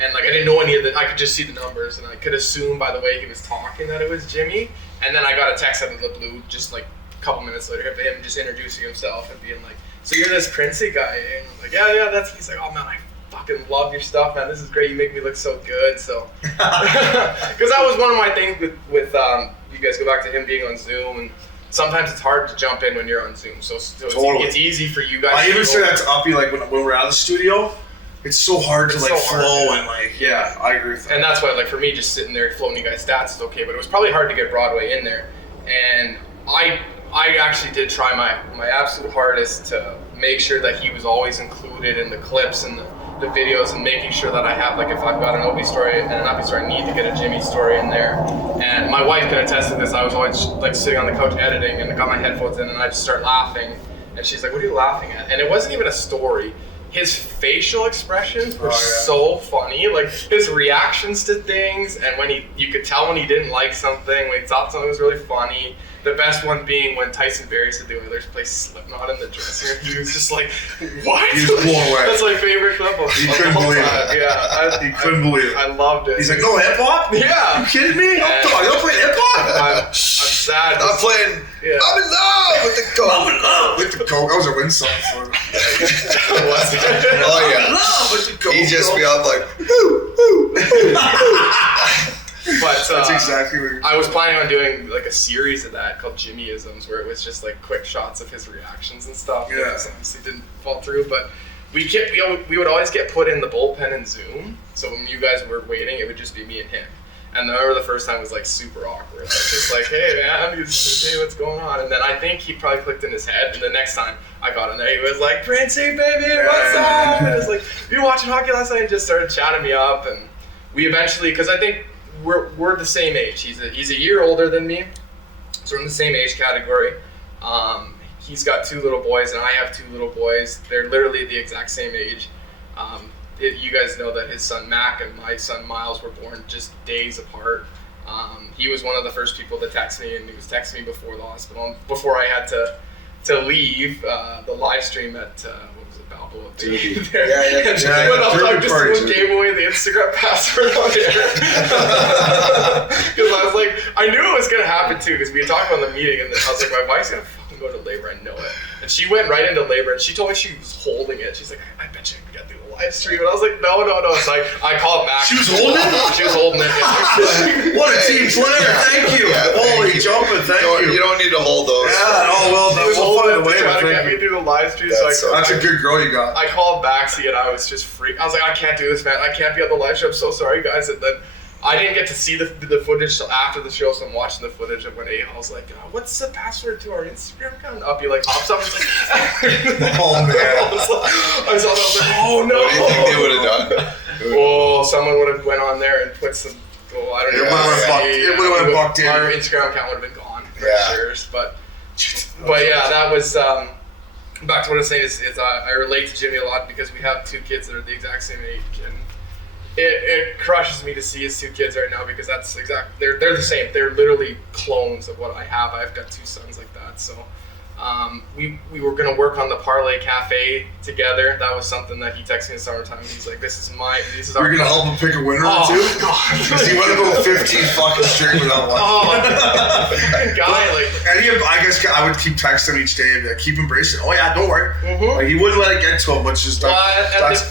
And like I didn't know any of the, I could just see the numbers, and I could assume by the way he was talking that it was Jimmy. And then I got a text out of the blue, just like a couple minutes later, of him just introducing himself and being like, "So you're this Printzy guy?" And I'm like, "Yeah, that's." He's like, "Oh man, I fucking love your stuff, man. This is great. You make me look so good." So, because that was one of my things with you guys go back to him being on Zoom, and sometimes it's hard to jump in when you're on Zoom. So Totally. it's easy for you guys. I to even go- say that to Uppy, like when we're out of the studio, it's so hard to It's like so hard, flow yeah. and like, yeah, I agree with that. And that's why, like, for me, just sitting there floating you guys' stats is okay, but it was probably hard to get Broadway in there. And I actually did try my absolute hardest to make sure that he was always included in the clips and the videos, and making sure that I have, like, if I've got an Obi story and an Uppy story, I need to get a Jimmy story in there. And my wife can attest to this. I was always, like, sitting on the couch editing, and I got my headphones in, and I just start laughing. And she's like, "What are you laughing at?" And it wasn't even a story. His facial expressions were so funny, like his reactions to things, and when you could tell when he didn't like something, when he thought something was really funny. The best one being when Tyson Berry said the Oilers play Slipknot in the dressing room. He was just like, "What?" He was blown away. That's my favorite clip of He of couldn't the whole believe time. it. Yeah, He couldn't believe it. I loved it. He's like, "No hip hop? "Yeah." You kidding me? And- You don't play hip hop? I'm sad. I'm playing. Yeah. I'm in love with the coke. I'm in love with the coke. That was a win song for him. Oh yeah. Love with the coke. He just be up like, whoo, whoo. But That's exactly what you're I was planning on doing like a series of that called Jimmyisms, where it was just like quick shots of his reactions and stuff. Yeah. This obviously didn't fall through, but we would always get put in the bullpen in Zoom. So when you guys were waiting, it would just be me and him. And I remember the first time was like super awkward. I was just like, "Hey man, hey, what's going on?" And then I think he probably clicked in his head. And the next time I got on there, he was like, "Printzy, baby, what's up?" And I was like, "You watching hockey last night?" And just started chatting me up. And we eventually, because I think we're the same age. He's a year older than me, so we're in the same age category. He's got 2 little boys, and I have 2 little boys. They're literally the exact same age. You guys know that his son Mac and my son Miles were born just days apart. He was one of the first people to text me, and he was texting me before the hospital, before I had to leave the live stream at what was it, Balboa Bay there. Yeah, And yeah, went up, Derby I just party. gave away the Instagram password on there. Because I was like, I knew it was gonna happen too, because we had talked about the meeting, and then I was like, my wife's gonna fucking go to labor, I know it. And she went right into labor, and she told me she was holding it. She's like, "I bet you can get through the live stream." And I was like, no. So I called Max. She was holding it? She was holding it. What a team player. Yeah. Thank you. Yeah, Holy thank you. jumping. Thank you. You don't need to hold those. Yeah, oh well, She was we'll holding find a it way to try to get me through the live stream. So that's a good girl you got. I called Baxi and I was just freaked. I was like, I can't do this, man. I can't be on the live show. I'm so sorry, guys. And then I didn't get to see the footage till after the show, so I'm watching the footage of when Eichel's like, what's the password to our Instagram account? Up, he like hops up and it's like, oh man. I saw that, I was like, oh no. What do you think they would have done? Oh, someone would have went on there and put some, I don't know. It would have bucked in. Our Instagram account would have been gone for sure. But yeah, that was, back to what I was saying is I relate to Jimmy a lot because we have 2 kids that are the exact same age, and it crushes me to see his 2 kids right now because that's they're the same. They're literally clones of what I have. I've got 2 sons like that. So we were gonna work on the Parlay Cafe together. That was something that he texted me in the summertime. He's like, this is our. You're gonna help him pick a winner or 2? Oh god! Because he went to go 15 fucking straight without one. Guy, like. And I guess I would keep texting him each day and be like, keep embracing. Oh yeah, don't worry. Like he wouldn't let it get to him, but just like.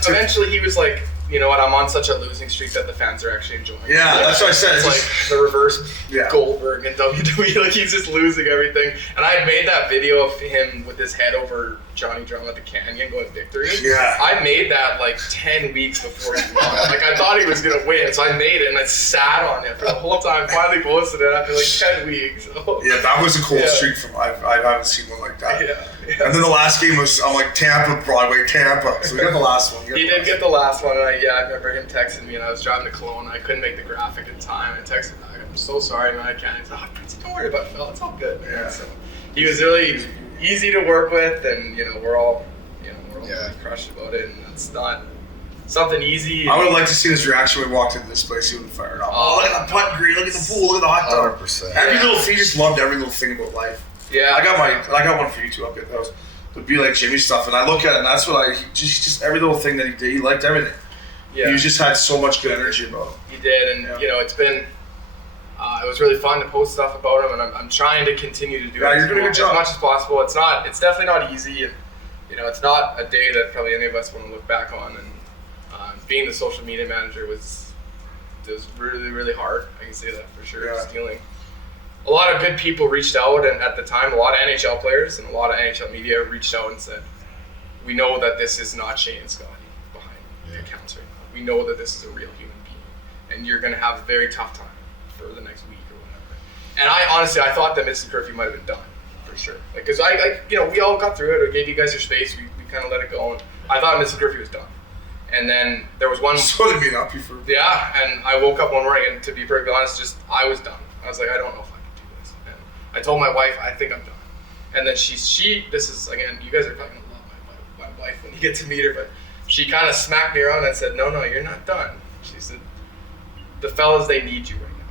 Eventually he was like, you know what? I'm on such a losing streak that the fans are actually enjoying. Yeah, that's what I said. It's like the reverse Goldberg and WWE. Like he's just losing everything. And I had made that video of him with his head over Johnny Drum at the Canyon going victory. Yeah. I made that like 10 weeks before he won. Like I thought he was gonna win, so I made it and I sat on it for the whole time. Finally posted it after like 10 weeks. So. Yeah, that was a cold streak from. I haven't seen one like that. Yeah. And then the last game was I'm like Tampa, Broadway, Tampa. So we got the last one. He did get the last one, and I remember him texting me, and I was driving to Cologne. I couldn't make the graphic in time. I texted him back, I'm so sorry, man, I can't. He's like, Printzy, don't worry about it, Phil. It's all good, man. Yeah. So he was really easy to work with, and we're all really crushed about it, and it's not something easy. I would have liked to see his reaction when we walked into this place. He would have fired up. Oh, look at the putt green, look at the pool, look at the hot dog. 100%. Every little thing, he just loved every little thing about life. Yeah. I got one for you too up here. That would be like Jimmy stuff, and I look at it, and that's what he just every little thing that he did, he liked everything. Yeah. He just had so much good energy about him. He did, and it's been, it was really fun to post stuff about him, and I'm trying to continue to do it you're doing a good job. as much as possible. It's definitely not easy, and it's not a day that probably any of us want to look back on. And being the social media manager was really, really hard. I can say that for sure. Yeah. Just dealing. A lot of good people reached out, and at the time, a lot of NHL players and a lot of NHL media reached out and said, "We know that this is not Shane and Scotty behind the accounts right now. We know that this is a real human being, and you're going to have a very tough time for the next week or whatever." And I thought that Missin Curfew might have been done for sure, because we all got through it. I gave you guys your space. We kind of let it go, and I thought Missin Curfew was done. And then there was one. So did me not be for. Yeah, and I woke up one morning, and to be perfectly honest, I was done. I was like, I don't know if I can do this. And I told my wife, I think I'm done. And then this is, again, you guys are probably gonna love my wife when you get to meet her, but she kind of smacked me around and said, no, you're not done. She said, the fellas, they need you right now.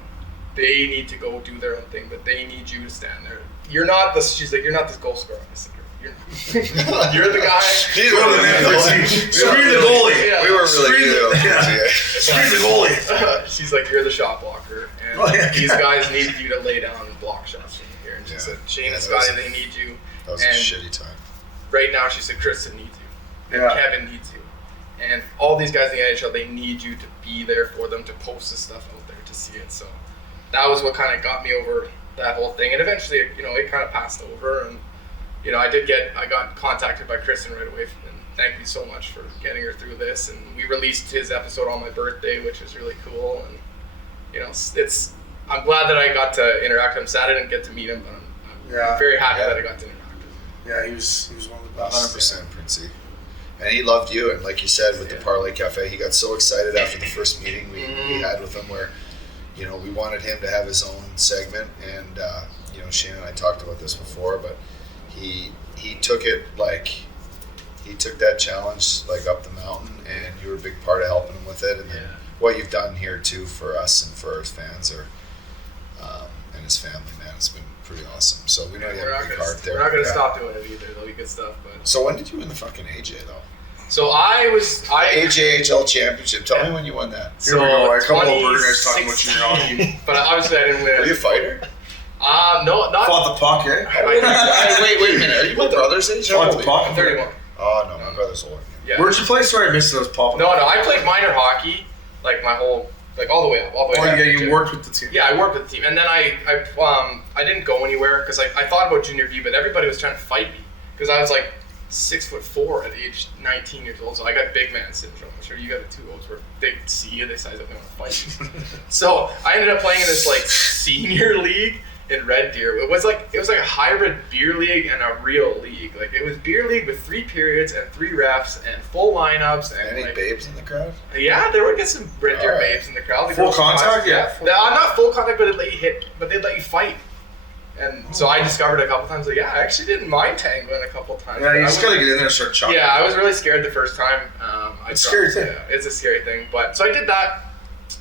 They need to go do their own thing, but they need you to stand there. She's like, you're not this goal scorer. I said, you're the guy. Screen the goalie. Yeah. We were really good. Screen the goalie. She's like, you're the shot blocker, and these guys need you to lay down and block shots from here. And she said, Shane and Scotty, they need you. That was a shitty time. Right now, she said, Kristen needs you, and Kevin needs you, and all these guys in the NHL, they need you to be there for them, to post this stuff out there, to see it. So that was what kind of got me over that whole thing, and eventually, it kind of passed over, and. I got contacted by Kristen right away, and thank you so much for getting her through this. And we released his episode on my birthday, which was really cool. And I'm glad that I got to interact with him. Sad I didn't get to meet him, but I'm very happy that I got to interact with him. Yeah, he was one of the best. 100% Printzy. And he loved you, and like you said, with the Parlay Cafe, he got so excited after the first meeting we had with him, where we wanted him to have his own segment, and Shane and I talked about this before, but he took it he took that challenge up the mountain, and you were a big part of helping him with it, and then what you've done here too for us and for his fans and his family, man, it's been pretty awesome. So we know you have a big heart there. We're not gonna stop doing it either. There'll be good stuff. But so when did you win the fucking AJ though? So AJHL championship. Tell me when you won that. Here we go. A couple of older guys talking about junior hockey. But obviously I didn't win. Were you a fighter? No, not. Fought the puck, eh? Wait a minute. Are you my brother's age? Fought the puck. I'm 31. Oh no, my brother's older. Yeah. Where'd you play? Sorry, I missed those pop. No, I played minor hockey, my whole, all the way up, all the way. Oh yeah, you worked with the team. Yeah, I worked with the team, and then I didn't go anywhere because I thought about junior B, but everybody was trying to fight me, because I was like 6'4" at age 19 years old, so I got big man syndrome. I'm sure you got it too. Where they see you, they size up, they want to fight you. So I ended up playing in this like senior league in Red Deer. It was like a hybrid beer league and a real league. Like it was beer league with 3 periods and 3 refs and full lineups. And any babes in the crowd? Yeah, there would get some Red Deer babes in the crowd. Full contact, not full contact, but they'd let you hit, but they'd let you fight. And so I discovered a couple times that I actually didn't mind tangling a couple times. Yeah, you just gotta get in there and start chopping. Yeah, I was really scared the first time. It's a scary thing. Yeah, it's a scary thing. But so I did that,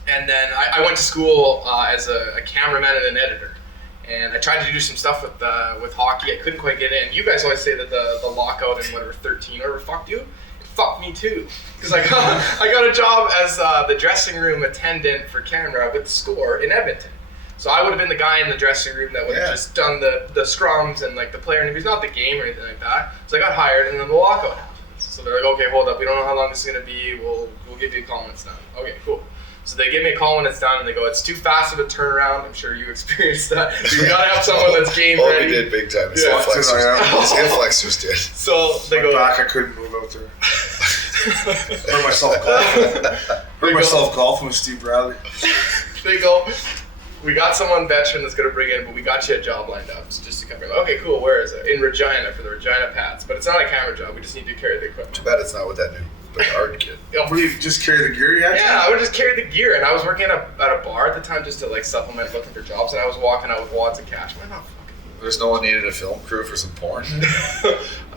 and then I went to school as a cameraman and an editor, and I tried to do some stuff with hockey. I couldn't quite get in. You guys always say that the lockout in whatever 13 or whatever fucked you. It fucked me too, because I got a job as the dressing room attendant for camera with the Score in Edmonton. So I would have been the guy in the dressing room that would have just done the scrums and like the player interviews, not the game or anything like that. So I got hired, and then the lockout happened. So they're like, okay, hold up, we don't know how long this is gonna be. We'll give you a call when it's done. Okay, cool. So they give me a call when it's done, and they go, it's too fast of a turnaround. I'm sure you experienced that. You gotta have someone that's game ready. We did big time. His hip flexors did. So they go back. I couldn't move out there. Hurt myself golfing with Steve Bradley. They go, we got someone veteran that's going to bring in, but we got you a job lined up. So just to cover. Okay, cool. Where is it? In Regina for the Regina Pats. But it's not a camera job. We just need to carry the equipment. Too bad it's not with that new Bernard kid. What do you just carry the gear? Yeah, I would just carry the gear. And I was working at a bar at the time just to like supplement looking for jobs. And I was walking out with wads of cash. Why not? There's no one needed a film crew for some porn.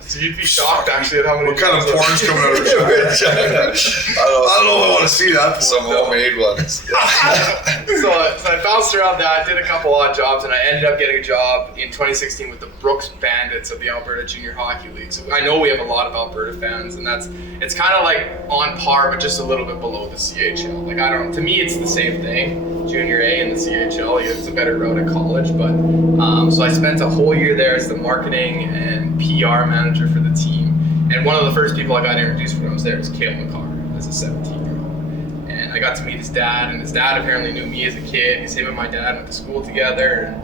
So you'd be shocked actually at how many. What kind of porn's coming out of Regina? I don't know if I want to see that. Some homemade ones. So I bounced around that, did a couple odd jobs, and I ended up getting a job in 2016 with the Brooks Bandits of the Alberta Junior Hockey League. So I know we have a lot of Alberta fans, and it's kind of like on par, but just a little bit below the CHL. Like I don't know, to me it's the same thing, Junior A and the CHL. It's a better road at college, but so I spent a whole year there as the marketing and PR manager for the team. And one of the first people I got introduced when I was there was Cale McCarr as a 17-year-old. And I got to meet his dad, and his dad apparently knew me as a kid. Him and my dad went to school together.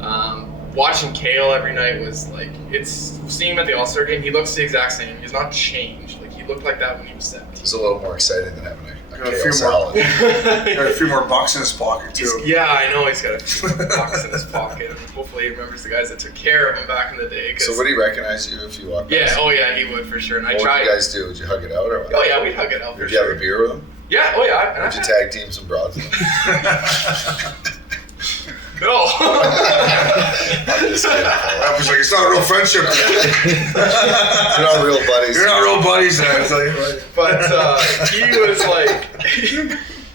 And watching Cale every night was like, seeing him at the All-Star game, he looks the exact same. He's not changed. Like he looked like that when he was 17. It's a little more exciting than having got a few more bucks in his pocket too. Yeah, I know he's got a few more bucks in his pocket. Hopefully he remembers the guys that took care of him back in the day. So would he recognize you if you walked past? Yeah, oh yeah, he would for sure. And what would you guys do? Would you hug it out or what? Oh yeah, we'd hug it out for sure. Did you have a beer with him? Yeah, oh yeah. And would you tag team some broads with him? No. I'm just kidding. I was like, it's not a real friendship. You're not real buddies. You're not real buddies, then. I tell you what. But he was like,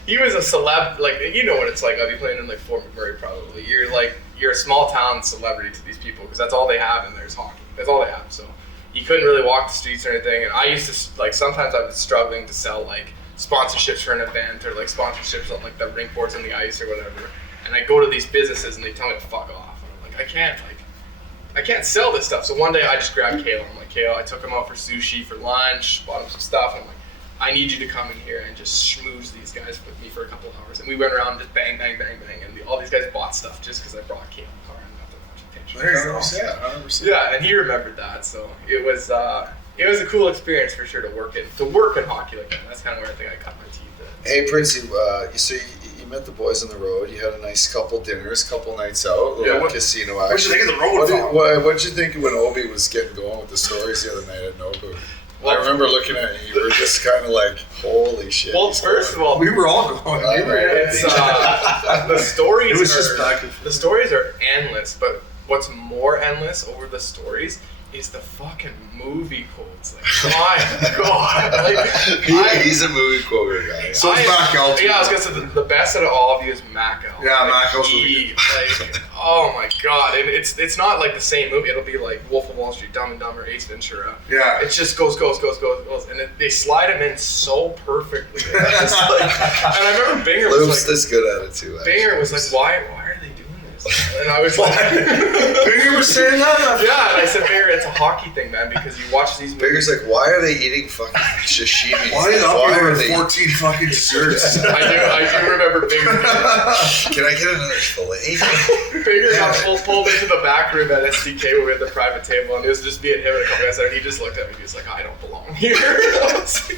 he was a celeb. Like you know what it's like. I'll be playing in like Fort McMurray probably. You're a small town celebrity to these people because that's all they have and there's hockey. That's all they have. So you couldn't really walk the streets or anything. And I used to like sometimes I was struggling to sell like sponsorships for an event or like sponsorships on like the rink boards on the ice or whatever. And I go to these businesses and they tell me to fuck off. And I'm like, I can't sell this stuff. So one day I just grabbed Kale. I'm like, Kale, I took him out for sushi for lunch, bought him some stuff. And I'm like, I need you to come in here and just schmooze these guys with me for a couple of hours. And we went around just bang, bang, bang, bang. And all these guys bought stuff just because I brought Kale in the car and got them a bunch of pictures. There you go. Yeah, 100%. Yeah, and he remembered that. So it was a cool experience for sure to work in hockey like that. That's kind of where I think I cut my teeth in. Hey, Printzy, so you met the boys on the road. You had a nice couple dinners, couple nights out, little casino action. What did you think of the road? What did you think when Obi was getting going with the stories the other night at Nobu? Well, I remember looking at you. You were just kind of like, "Holy shit!" Well, first of all, we were all going. It's the stories. It was just back and forth. The stories are endless, but what's more endless over the stories is the fucking movie quotes. Like, my God. Like, he's a movie quoter guy. So it's Mac-El too. Yeah, I was going to say the best out of all of you is Mac-El. Yeah, Mac-El's really good. Like, oh my God. And it's not like the same movie. It'll be like Wolf of Wall Street, Dumb and Dumber, Ace Ventura. Yeah. It just goes. And they slide him in so perfectly. And I remember Binger was Luke's this good at it too. Binger was like, why are they doing Steelers. And I was like, Bigger was saying that? yeah, and I said, Bigger, it's a hockey thing, man, because you watch these movies. Bigger's like, why are they eating fucking sashimi? Why did Why I are order they 14 fucking desserts? I do remember Bigger. Can I get another fillet? Bigger got pulled into the back room at SDK when we had the private table, and it was just me and him and a couple guys there, and he just looked at me, he was like, I don't belong here. I was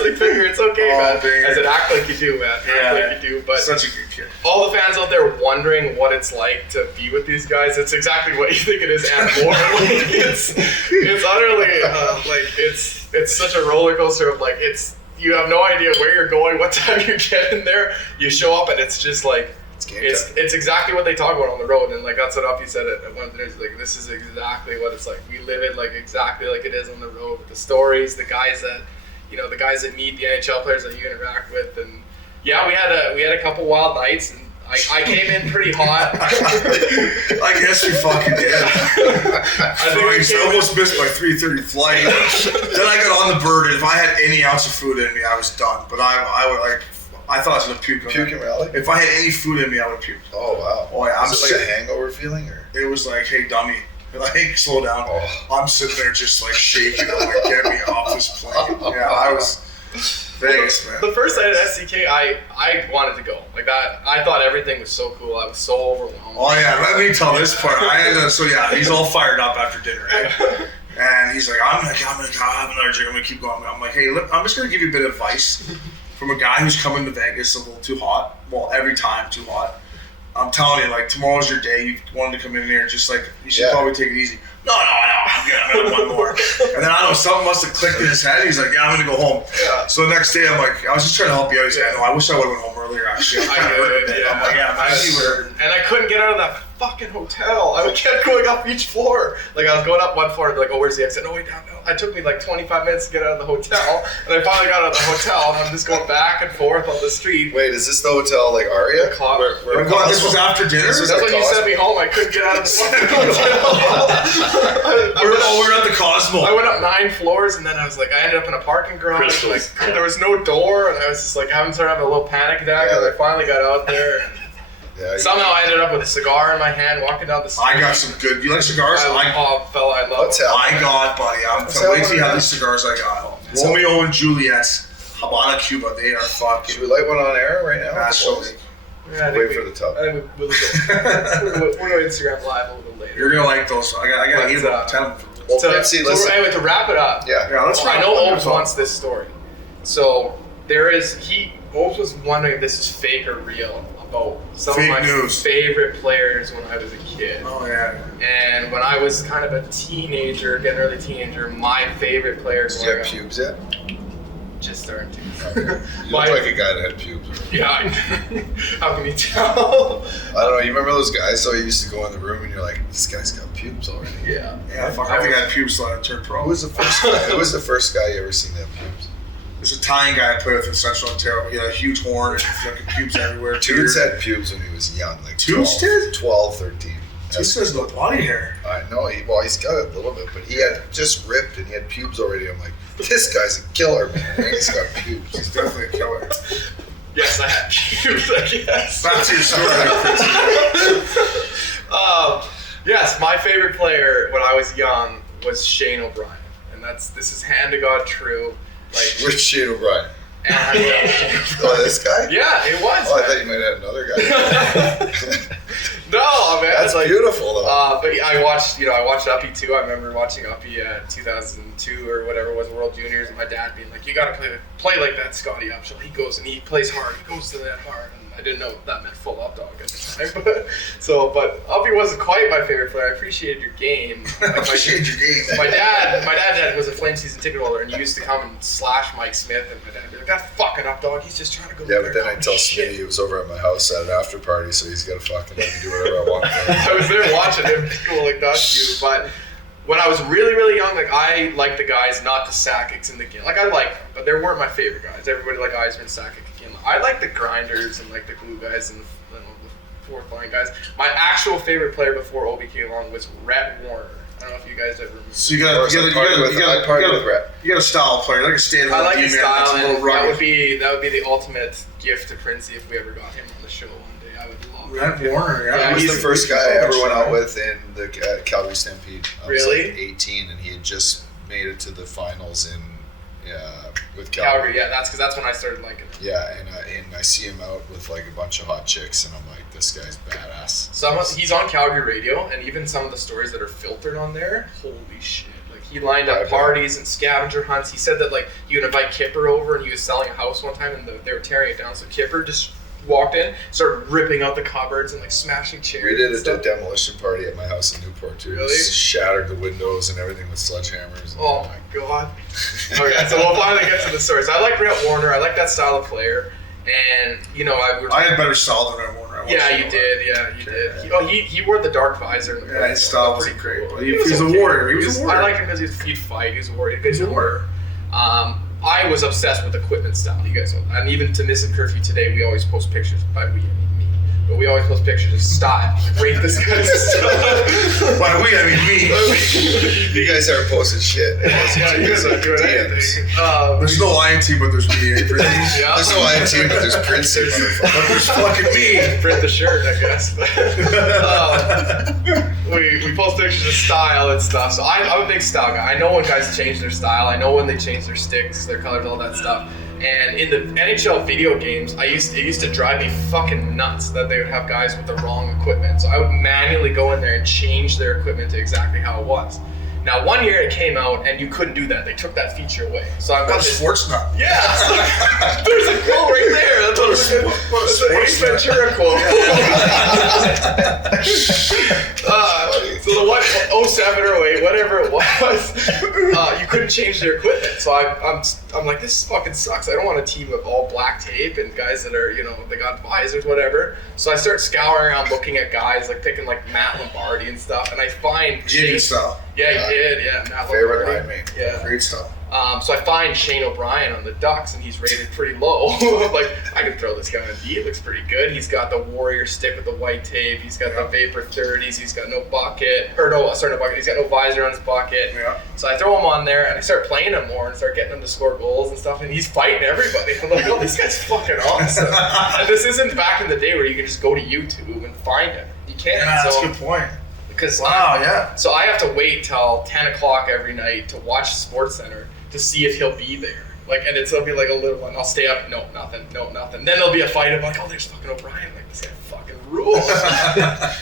like, Bigger, it's okay, man. Bigger. I said, act like you do, man. Act like you do. But Such a good kid. all the fans out there wondering what it's like to be with these guys, it's exactly what you think it is and more. Like, it's utterly, it's such a roller coaster of like, you have no idea where you're going, what time you're getting there. You show up and it's just like, it's exactly what they talk about on the road, and like that's what Uppy said at one of the days. Like, this is exactly what it's like. We live it like exactly like it is on the road with the stories, the guys that meet the NHL players that you interact with, and yeah, we had a couple wild nights, and I came in pretty hot. I guess we fucking did. I almost missed my 3:30 flight. Then I got on the bird, and if I had any ounce of food in me, I was done. But I thought I was gonna puke. Puking rally? If I had any food in me, I would puke. Oh wow. Oh yeah, Was it like a hangover feeling, or? It was like, hey dummy, like slow down. Oh. I'm sitting there just like shaking. I'm like, get me off this plane. Yeah, I was Vegas, man. The first night at SCK, I wanted to go like that. I thought everything was so cool. I was so overwhelmed. Oh yeah, let me tell this part. He's all fired up after dinner, right? And he's like, I'm gonna have another drink. I'm gonna keep going. I'm like, hey, look, I'm just gonna give you a bit of advice from a guy who's coming to Vegas a little too hot. Well, every time too hot. I'm telling you, like, tomorrow's your day. You wanted to come in here, just like, you should probably take it easy. No, I'm good. I'm gonna have one more. And then I don't know, something must have clicked in his head. He's like, yeah, I'm gonna go home. Yeah. So the next day, I'm like, I was just trying to help you out. He's like, no, I wish I would have went home earlier, actually. I'm like, yeah, man. And I couldn't get out of that fucking hotel. I kept going up each floor. Like, I was going up one floor and be like, oh, where's the exit? No, wait, down. It took me like 25 minutes to get out of the hotel. And I finally got out of the hotel, and I'm just going back and forth on the street. Wait, is this the hotel like Aria? This was after dinner? That's when you sent me home. I couldn't get out of the fucking hotel. We're at the Cosmo. I went up 9 floors, and then I was like, I ended up in a parking garage. Like, there was no door, and I was just like, having a little panic attack. And I finally got out there. And somehow I ended up with a cigar in my hand, walking down the street. I got some good. You like cigars? I love it. I got, buddy. I'm wait till you have these cigars I got. Romeo and Juliet's Habana Cuba. They are fucking. Should we light one on air right now? Absolutely. Yeah, wait for the tub. I think we'll go Instagram live a little later. You're gonna like those. I gotta eat about 10 of them. Well, Printzy, listen. Anyway, to wrap it up. Yeah. Let's wrap I know Obes wants this story. So Obes was wondering if this is fake or real about some fake of my news. Favorite players when I was a kid. Oh yeah. And when I was kind of a teenager, getting early teenager, my favorite players. Do you have pubes yet? Just starting to. You look like a guy that had pubes. Yeah, how can you tell? I don't know. You remember those guys? So you used to go in the room and you're like, this guy's got pubes already. Yeah. Yeah, fuck. I think I had pubes till I turned pro. Who was the first guy? Who was the first guy you ever seen that have pubes? There's an Italian guy I played with in Central Ontario. He had a huge horn and fucking pubes everywhere. Toots had pubes when he was young, like Toots did? 12, 13. Toots has no body hair. I know. He's got a little bit, but he had just ripped and he had pubes already. I'm like, this guy's a killer, man. And he's got pubes. He's definitely a killer. Yes, I had pubes, I guess. That's your story. Yes, my favorite player when I was young was Shane O'Brien. And this is hand to God true. Like, which Shane O'Brien? Oh, this guy? Yeah, it was. Oh, I thought you might have another guy. No, man. That's like, beautiful, though. But I watched Uppy too. I remember watching Uppy 2002 or whatever it was, World Juniors, and my dad being like, "You gotta play like that, Scotty Upshall. He goes and he plays hard. He goes to that hard." And I didn't know that meant full up dog at the time. But Uppy wasn't quite my favorite player. I appreciated your game. I appreciated your game. My dad was a Flame season ticket holder, and he used to come and slash Mike Smith, and my dad would be like, "That fucking up dog. He's just trying to go." Yeah, but then I tell Smitty he was over at my house at an after party, so he's gotta fucking let me do whatever I want. I was there watching him. Cool, like that's you. But when I was really, really young, like I liked the guys, not the Sakic's in the game. Like I liked them, but they weren't my favorite guys. Everybody like Eisman, Sakic again. I like the grinders and like the glue guys and the fourth line guys. My actual favorite player before Obi came along was Rhett Warner. I don't know if you guys ever remember. So you got a style player, like a stand-up. I like his D-man style, that's a little and rugged. that would be the ultimate gift to Printzy if we ever got him on the show one day. I would love Matt it. Warner, Yeah, He was he's the a first good guy I ever coach, went out right? with in the Calgary Stampede. I was Really? like 18, and he had just made it to the finals with Calgary, yeah, that's when I started liking him. Yeah, and I see him out with like a bunch of hot chicks, and I'm like, this guy's badass. He's on Calgary radio, and even some of the stories that are filtered on there, holy shit. Like, he lined up parties and scavenger hunts. He said that, like, you would invite Kipper over, and he was selling a house one time, and they were tearing it down, so Kipper just walked in, started ripping out the cupboards and, like, smashing chairs. We did a demolition party at my house in Newport, too. Really? Shattered the windows and everything with sledgehammers. Oh my god. Okay, so we'll finally get to the stories. I like Brett Warner. I like that style of player. And, you know, I had better style than Matt Warner. Yeah, you did. Yeah, you did. He wore the dark visor. Yeah, his style was great. Cool. He's a warrior. He was a warrior. I liked him because he'd fight. He was a warrior. He's a warrior. I was obsessed with equipment style. You guys know that. And even to Missin Curfew today, we always post pictures. By we, I mean me. But we always post pictures of style. Rate this guy's style. By we, I mean me. You guys aren't posting shit. Yeah, you guys are doing anything. There's no INT, but there's me. Yeah. There's no INT, but there's Printzy, motherfucker. But there's fucking me. Print the shirt, I guess. We post pictures of style and stuff. So I'm a big style guy. I know when guys change their style. I know when they change their sticks, their colors, all that stuff. And in the NHL video games, it used to drive me fucking nuts that they would have guys with the wrong equipment. So I would manually go in there and change their equipment to exactly how it was. Now, one year it came out, and you couldn't do that. They took that feature away. So I've got this. Sports nut. Yeah, there's a quote right there. That's an Ace Ventura quote. So the one 07 or 08, whatever it was, you couldn't change their equipment. So I'm like, this fucking sucks. I don't want a team of all black tape and guys that are, they got visors, whatever. So I start scouring around, looking at guys, like picking like Matt Lombardi and stuff, and I find Gideon style. Yeah, he did. Yeah, Matt Favorite Lombardi. line mate. Yeah. Great style. So I find Shane O'Brien on the Ducks, and he's rated pretty low. Like, I can throw this guy on D. It looks pretty good. He's got the Warrior stick with the white tape. He's got the Vapor 30s. He's got no bucket. No bucket. He's got no visor on his bucket. Yeah. So I throw him on there, and I start playing him more and start getting him to score goals and stuff, and he's fighting everybody. I'm like, oh, this guy's fucking awesome. And this isn't back in the day where you can just go to YouTube and find him. You can't. Yeah, that's a good point. Because yeah. So I have to wait till 10 o'clock every night to watch SportsCenter to see if he'll be there. Like, and it'll be like a little one. I'll stay up. No, nothing. Then there'll be a fight. I'm like, oh, there's fucking O'Brien. Like, this guy fucking rules.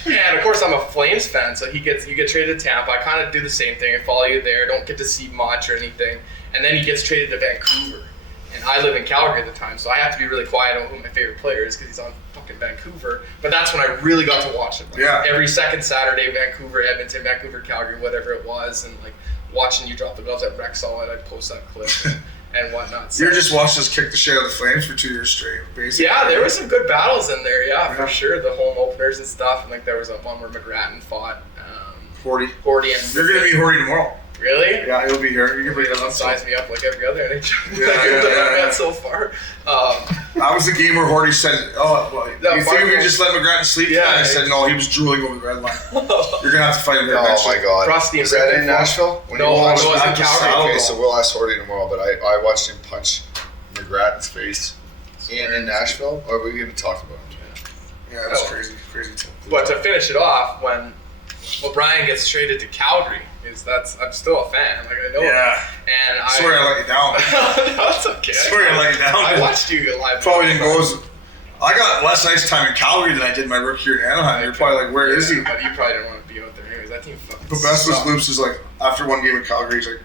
And of course, I'm a Flames fan, so you get traded to Tampa. I kind of do the same thing. I follow you there. Don't get to see much or anything. And then he gets traded to Vancouver. And I live in Calgary at the time, so I have to be really quiet on who my favorite player is because he's on fucking Vancouver. But that's when I really got to watch him. Like, Yeah. Every second Saturday, Vancouver, Edmonton, Vancouver, Calgary, whatever it was, and like watching you drop the gloves at Rexall, and I'd post that clip and whatnot. So, You just watched us kick the shit out of the Flames for 2 years straight, basically. yeah, there were some good battles in there, for sure. The home openers and stuff, and like there was one where McGrattan fought Horty. and You're gonna meet Horty tomorrow. Really? Yeah, he'll be here. You can bring He him doesn't up. size me up like every other NHL Yeah. so far. That was the game where Horty said, "Oh, well, No, you think we Marco- could just let McGrattan sleep?" Yeah, And I yeah. said, "No, he was drooling over the red line. You're gonna have to fight him there Oh eventually." my god. Rusty Was and that Rick in fought. Nashville? When No, you it watched was in that? Calgary. Okay, so we'll ask Horty tomorrow, but I watched him punch McGrattan's face in Nashville. Or are we going to talk about him? Yeah, that's Oh. crazy. But to finish it off, when O'Brien gets traded to Calgary, I'm still a fan. Like, I know Yeah. him. And Sorry, I let you down. No, it's okay. Sorry, I let you down. I watched you live. Probably didn't go as. I got less ice time in Calgary than I did my rookie year in Anaheim. You're probably like, "Where is he?" But you probably didn't want to be out there anyways. That team fucking The best was sucked. Loops is like after one game in Calgary, he's like,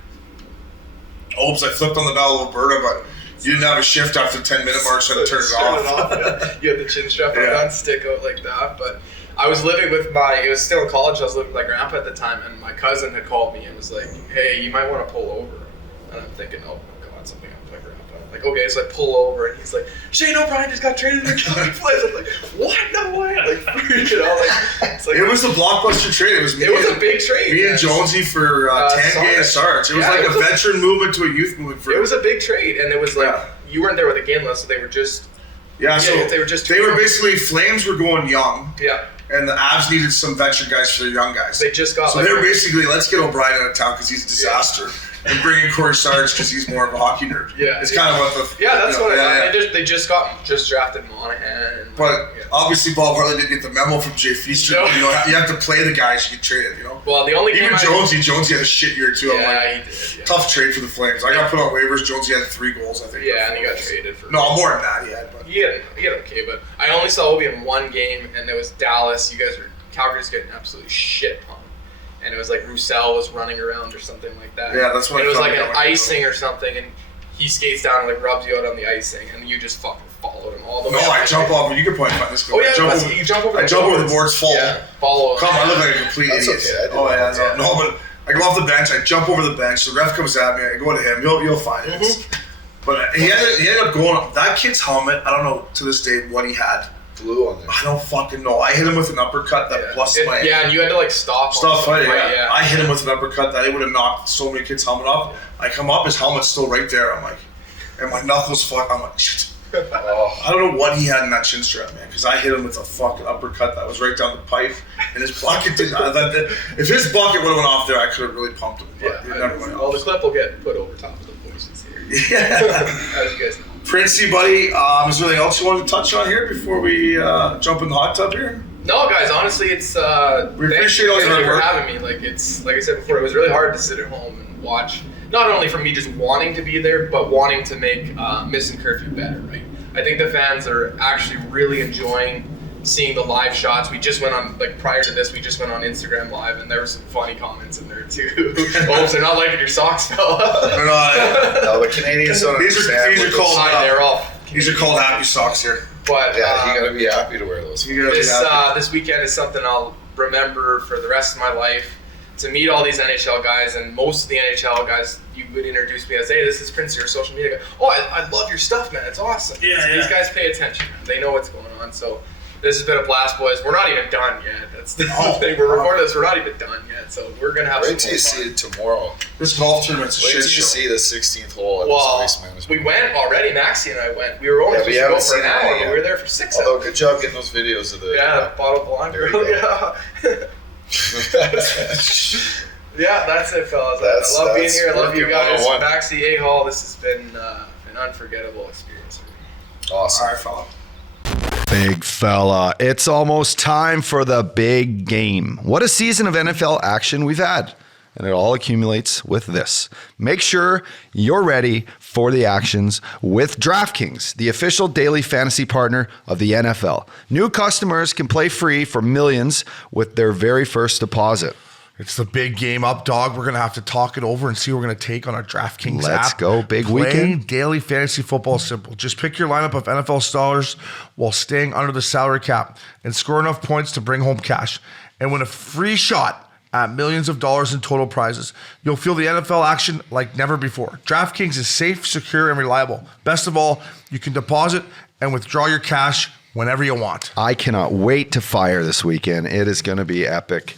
"Oops, I flipped on the Battle of Alberta, but you didn't have a shift after the 10-minute mark, so I had to turn it off." Yeah. You had the chin strap on, Yeah. not stick out like that. But I was living with it was still in college. I was living with my grandpa at the time, and my cousin had called me and was like, "Hey, you might want to pull over." And I'm thinking, "Oh God, something happened to my grandpa." I'm like, okay, so I pull over, and he's like, "Shane O'Brien just got traded to the Calgary Flames." I'm like, "What? No way!" I'm like, freaking out. Like, it's like It was a blockbuster trade. It was a big trade. Me man. and Jonesy for Tangay and Sarge. It was Yeah, like it a was veteran movement to a youth movement. It was a big trade, and it was like Yeah. you weren't there with the Ginla, so they were just so they were just basically Flames were going young. yeah. and the Avs needed some veteran guys for their young guys. They just got so they were basically, let's get O'Brien out of town because he's a disaster, and bring in Corey Sarge because he's more of a hockey nerd. Yeah, it's kind of what the that's what I thought. They just drafted Monahan. But obviously, Bob Harley didn't get the memo from Jay Feaster. No. You know, you have to play the guys you get traded. You know. Well, the only even Jonesy had a shit year too. Yeah, he did. Tough trade for the Flames. I got put on waivers. Jonesy had 3 goals, I think. Yeah, and he got traded for. No, more than that he had. But he had okay, but I only saw Obi in one game, and it was Dallas. Calgary's getting absolutely shit pumped. And it was like Roussel was running around or something like that. Yeah, that's what it was like an icing or something, and he skates down and like rubs you out on the icing, and you just fucking followed him all the way. No, I jump off. You can point at this. Oh yeah, you jump over. I jump over the boards full. Yeah, follow him. Come, I look like a complete idiot. Okay, No, but I go off the bench. I jump over the bench. The ref comes at me. I go to him. You'll find it. But he ended up going up. That kid's helmet. I don't know to this day what he had. Glue on there. I don't fucking know. I hit him with an uppercut that busted my. Yeah, and you had to like stop fighting. Yeah. I hit him with an uppercut that it would have knocked so many kids' helmet off. I come up, his helmet's still right there. I'm like, and my knuckles I'm like, shit. I don't know what he had in that chin strap, man, because I hit him with a fucking uppercut that was right down the pipe, and his bucket didn't. If his bucket would have went off there, I could have really pumped him. But it never went off. Well, the clip will get put over top of the voices here. Yeah. As you guys know. Printzy, buddy, is there anything else you wanted to touch on here before we jump in the hot tub here? No, guys. Honestly, it's we appreciate all your hard work for having me. Like I said before, it was really hard to sit at home and watch. Not only for me just wanting to be there, but wanting to make Missin Curfew better. Right. I think the fans are actually really enjoying seeing the live shots. We just went on, like prior to this, we just went on Instagram Live, and there were some funny comments in there too. Oops, they're not liking your socks, fella. They're not. No, the Canadians don't understand. These are called. They're all. These are called happy socks here. But yeah, you gotta be happy to wear those. This weekend is something I'll remember for the rest of my life. To meet all these NHL guys, and most of the NHL guys, you would introduce me as, hey, this is Printzy, your social media guy. Oh, I love your stuff, man. It's awesome. Yeah, These guys pay attention. They know what's going on. So this has been a blast, boys. We're not even done yet. That's the thing. We're recording this. We're not even done yet. So we're going to have Wait till you see it tomorrow. This golf tournament's a Wait shit till you show. see the 16th hole at the Space Management. We went already. Maxie and I went. We were only supposed to go for an hour, but we were there for 6 hours. Although, good job getting those videos of the... Yeah, bottle blonde girl. Yeah, that's it, fellas. I love being here. I love you guys. Maxie, Eichel, this has been an unforgettable experience for me. Awesome. All right, fella. Big fella, it's almost time for the big game. What a season of NFL action we've had. And it all accumulates with this. Make sure you're ready for the actions with Draftkings, the official daily fantasy partner of the NFL. New customers can play free for millions with their very first deposit. It's the big game up, dog. We're going to have to talk it over and see what we're going to take on our DraftKings app. Let's go. Big Playing weekend. daily fantasy football is simple. Just pick your lineup of NFL stars while staying under the salary cap and score enough points to bring home cash and win a free shot at millions of dollars in total prizes. You'll feel the NFL action like never before. DraftKings is safe, secure, and reliable. Best of all, you can deposit and withdraw your cash whenever you want. I cannot wait to fire this weekend. It is going to be epic.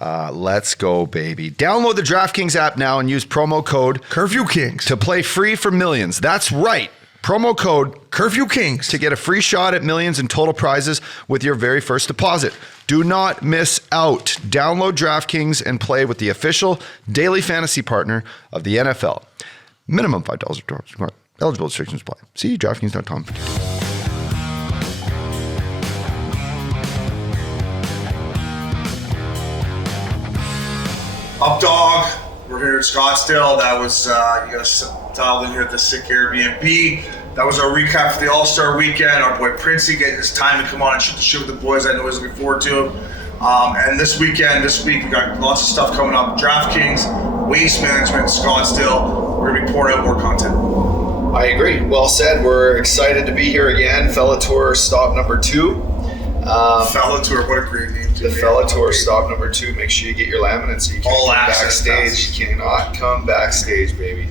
Let's go, baby. Download the DraftKings app now and use promo code Curfew Kings to play free for millions. That's right. Promo code Curfew Kings to get a free shot at millions in total prizes with your very first deposit. Do not miss out. Download DraftKings and play with the official daily fantasy partner of the NFL. Minimum $5. Eligible restrictions apply. See DraftKings.com. Up, dog. We're here at Scottsdale. That was, you guys dialed in here at the Sick Airbnb. That was our recap for the All-Star Weekend. Our boy Printzy getting his time to come on and shoot the shit with the boys. I know he's looking forward to it. And this week, we got lots of stuff coming up. DraftKings, Waste Management, Scottsdale. We're going to be pouring out more content. I agree. Well said. We're excited to be here again. Fella Tour stop number 2. Fella Tour, what a great name. The Fella Tour stop number 2. Make sure you get your laminate so you can't come backstage. You cannot come backstage, baby.